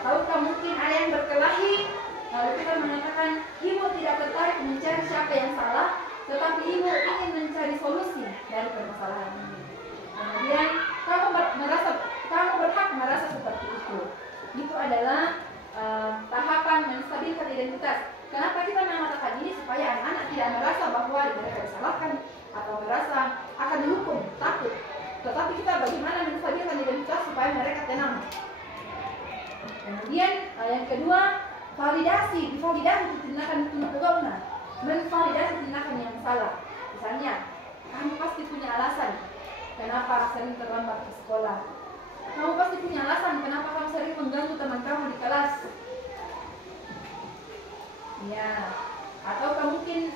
Ataukah mungkin ada yang berkelahi, lalu kita mengatakan ibu tidak tertarik mencari siapa yang salah, tetapi ibu ingin mencari solusi dari permasalahan ini. Kemudian kamu merasa kamu berhak merasa seperti itu. Itu adalah tahapan menstabilkan identitas. Kenapa kita mengatakan ini? Supaya anak-anak tidak merasa bahwa mereka disalahkan atau merasa akan dihukum, takut. Tetapi kita bagaimana menstabilkan identitas supaya mereka tenang. Kemudian yang kedua, divalidasi tindakan tuntutan, menvalidasi tindakan yang salah. Misalnya, kamu pasti punya alasan kenapa sering terlambat ke sekolah. Kamu pasti punya alasan kenapa kamu sering mengganggu teman kamu di kelas. Ya, atau mungkin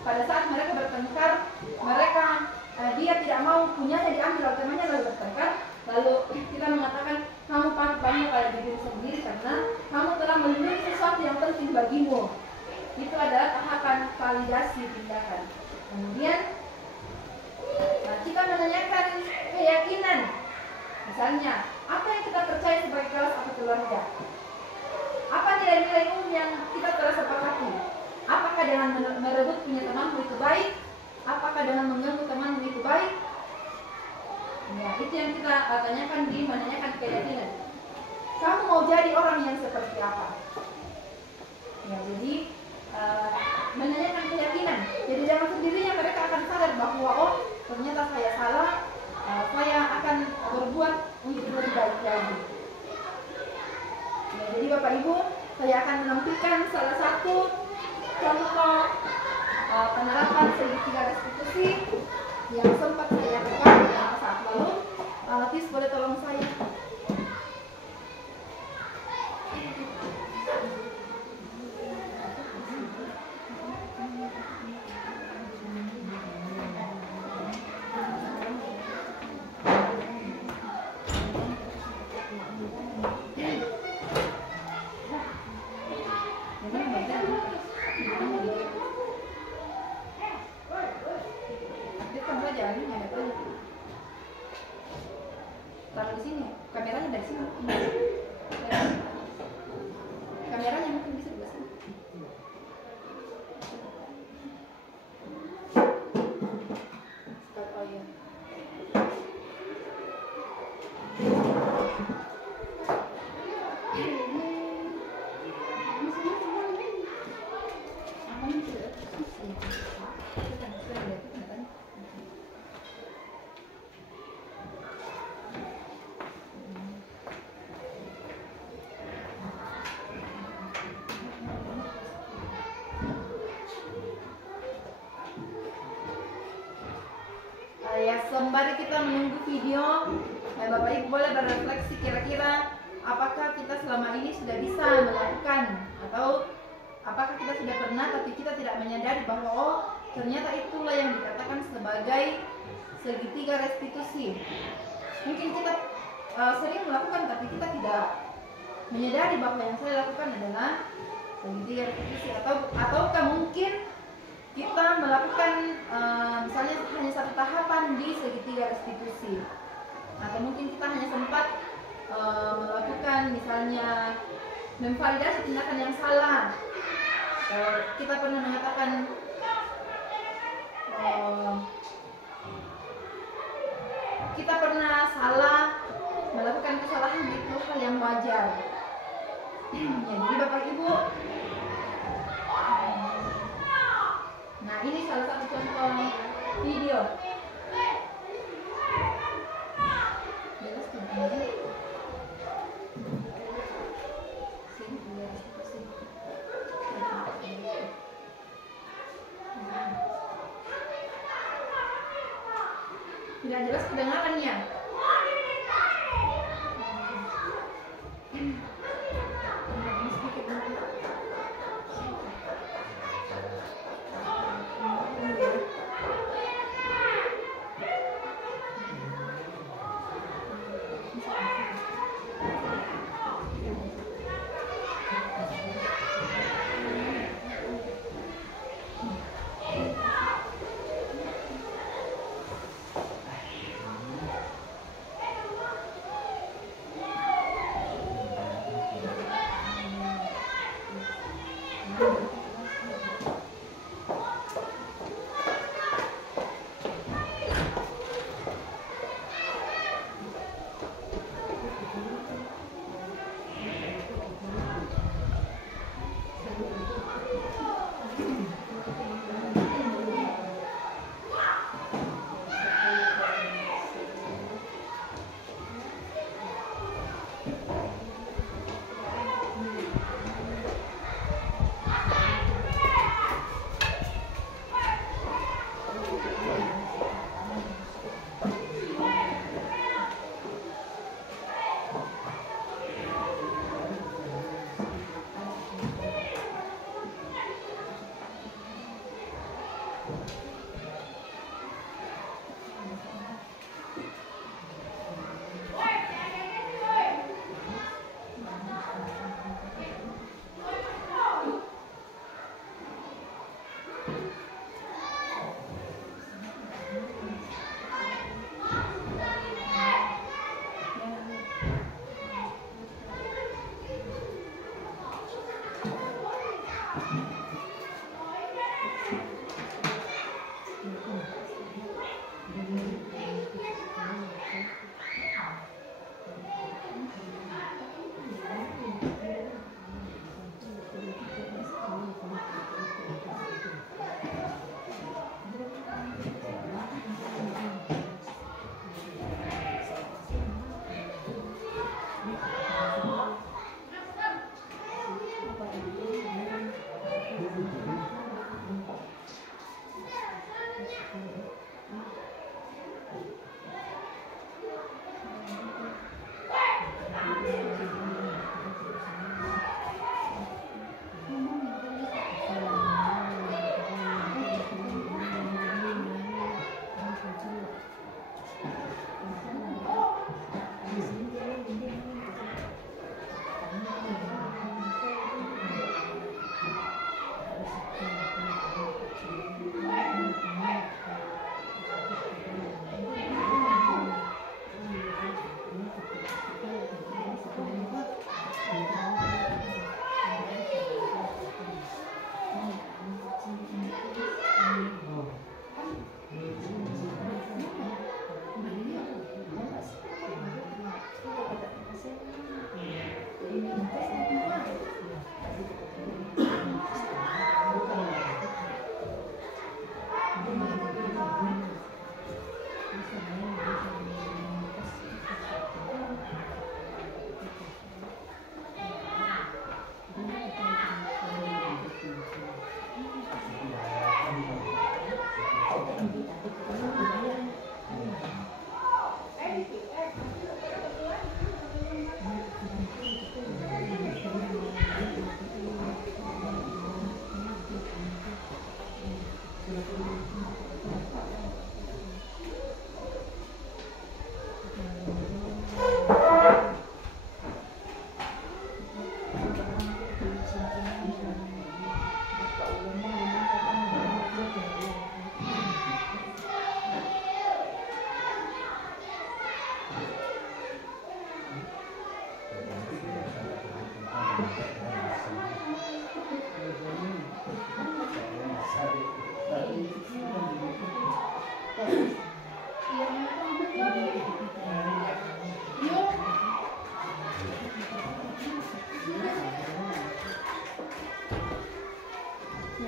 pada saat mereka bertengkar, dia tidak mau punyanya diambil oleh temannya lalu bertengkar, lalu kita mengatakan kamu patut bangga pada diri sendiri karena kamu telah melindungi sesuatu yang penting bagimu. Itu adalah tahapan validasi tindakan. Kemudian kita menanyakan keyakinan. Misalnya, apa yang kita percaya sebagai kelas atau keluarga? Apa nilai-nilai umum yang kita telah sepakati? Apakah dengan merebut punya temanmu itu baik? Apakah dengan mengganggu temanmu itu baik? Ya, itu yang kita tanyakan di menanyakan keyakinan. Kamu mau jadi orang yang seperti apa? Ya, jadi menanyakan keyakinan. Jadi dalam sendirinya mereka akan sadar bahwa oh ternyata saya salah, saya akan berbuat untuk lebih baik lagi. Ya, jadi Bapak Ibu, saya akan menampilkan salah satu contoh penerapan segitiga restitusi yang sempat saya lakukan beberapa saat lalu. Tis boleh tolong saya. Taruh di sini, kameranya dari sini. Kameranya mungkin bisa di sini. Oh iya. Ya, sembari kita menunggu video, Bapak Ibu boleh berefleksi kira-kira apakah kita selama ini sudah bisa melakukan atau apakah kita sudah pernah tapi kita tidak menyadari bahwa oh ternyata itulah yang dikatakan sebagai segitiga restitusi. Mungkin kita sering melakukan tapi kita tidak menyadari bahwa yang saya lakukan adalah segitiga restitusi ataukah mungkin kita melakukan misalnya hanya satu tahapan di segitiga restitusi, atau mungkin kita hanya sempat melakukan misalnya memvalidasi tindakan yang salah. Kita pernah mengatakan kita pernah salah melakukan kesalahan, itu hal yang wajar. Jadi Bapak Ibu, nah ini salah satu contoh video. Jelas tidak? Tidak jelas kedengarannya.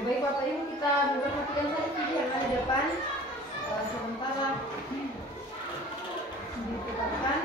Lebih baik Bapak Ibu kita memperhatikan saja video yang ada di depan sementara diputarkan.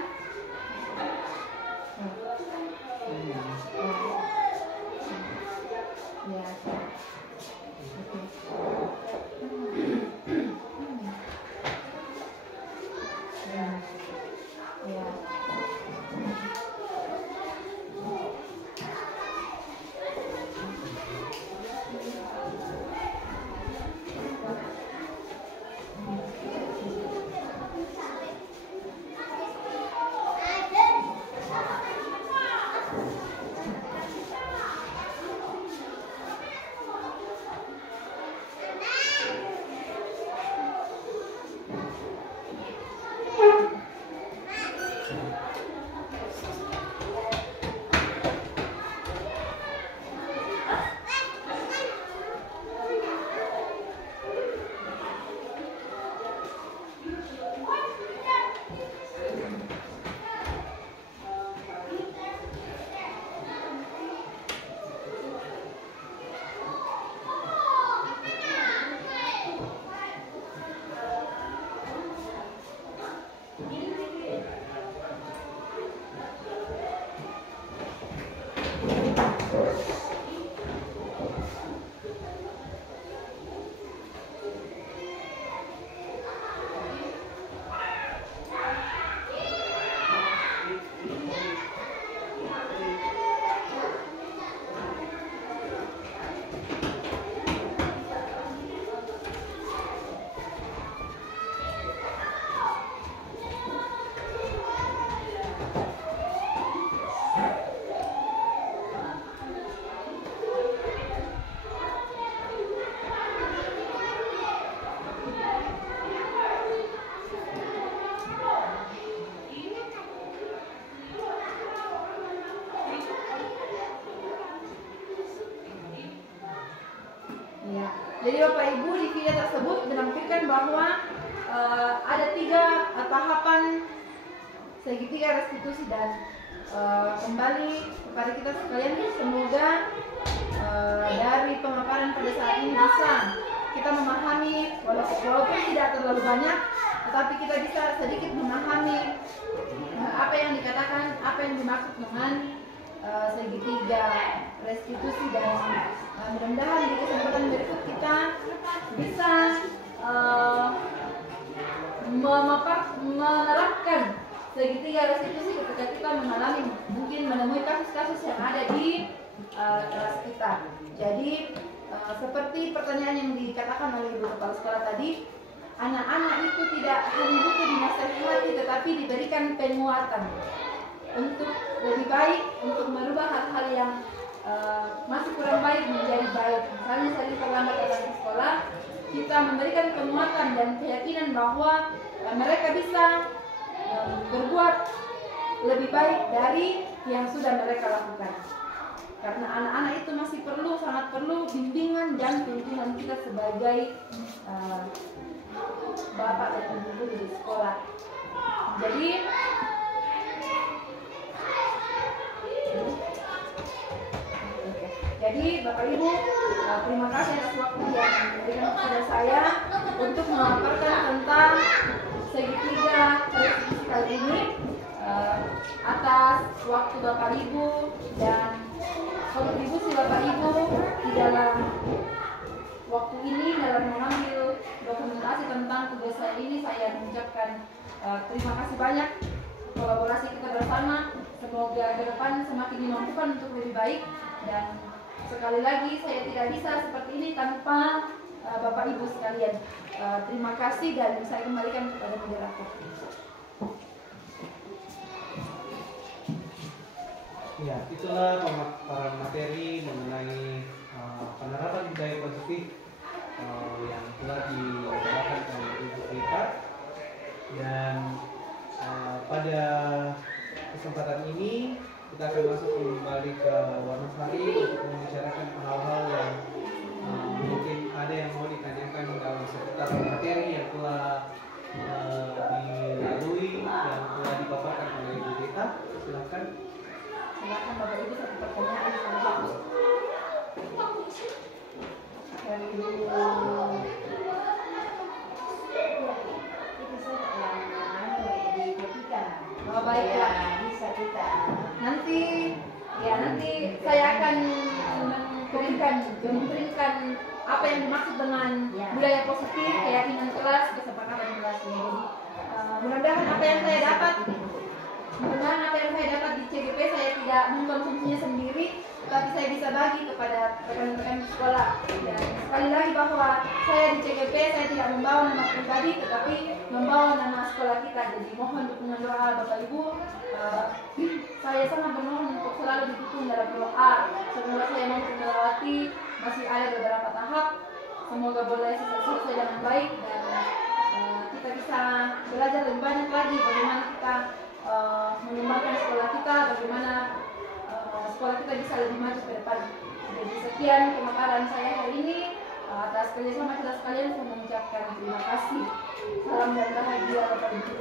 Ya. Jadi Bapak Ibu di video tersebut menampilkan bahwa ada 3 tahapan segitiga restitusi dan kembali kepada kita sekalian, semoga dari pemaparan pada saat ini bisa kita memahami walaupun tidak terlalu banyak, tetapi kita bisa sedikit memahami apa yang dikatakan, apa yang dimaksud dengan segitiga restitusi, dan mudah-mudahan di kesempatan berikut kita bisa menerapkan segitiga restitusi ketika kita mengalami, mungkin menemui kasus-kasus yang ada di kelas kita. Jadi seperti pertanyaan yang dikatakan oleh Ibu Kepala Sekolah tadi, anak-anak itu tidak hanya butuh dinasehati tetapi diberikan penguatan untuk lebih baik, untuk merubah hal-hal yang masih kurang baik menjadi baik. Misalnya sering terlambat datang ke sekolah, kita memberikan penguatan dan keyakinan bahwa mereka bisa berbuat lebih baik dari yang sudah mereka lakukan. Karena anak-anak itu masih sangat perlu bimbingan dan tuntunan kita sebagai bapak dan ibu guru di sekolah. Jadi Bapak Ibu, terima kasih atas waktu yang diberikan kepada saya untuk memaparkan tentang segitiga restitusi kali ini. Atas waktu Bapak Ibu dan kontribusi Bapak Ibu di dalam waktu ini dalam mengambil dokumentasi tentang tugas saya ini, saya mengucapkan terima kasih banyak. Kolaborasi kita bersama semoga ke depan semakin dimampukan untuk lebih baik, dan sekali lagi saya tidak bisa seperti ini tanpa Bapak Ibu sekalian. Terima kasih dan saya kembalikan kepada moderator. Ya, itulah pemaparan materi mengenai penerapan budaya positif yang telah dibicarakan oleh Ibu Rita. Dan pada kesempatan ini kita akan masuk kembali ke Wonosari untuk membicarakan hal-hal yang mungkin ada yang mau ditanyakan dalam seputar materi yang telah dilalui dan telah dipaparkan oleh Ibu Rita. Silakan. Silakan Bapak Ibu, satu pertanyaan saja. baiklah. bisa kita Nanti saya akan memberikan apa yang dimaksud dengan Ya. budaya positif, keyakinan kelas, kesepakatan kelas. Jadi mudah-mudahan apa yang saya dapat di CGP saya tidak mengkonsumsinya sendiri, tapi saya bisa bagi kepada rekan-rekan di sekolah. Dan sekali lagi bahwa saya di CGP saya tidak membawa nama pribadi, tetapi membawa nama sekolah kita. Jadi mohon dukungan doa Bapak Ibu. Saya sangat bermohon untuk selalu didukung dalam doa. Semoga saya mampu melewati masih ada beberapa tahap. Semoga boleh selesai dengan baik dan kita bisa belajar lebih banyak lagi bagaimana kita mengembangkan sekolah kita, bagaimana sekolah kita bisa lebih maju ke depan. Jadi sekian pemaparan saya hari ini. Atas kerjasama kita sekalian saya mengucapkan terima kasih. Salam dan bahagia Bapak Ibu.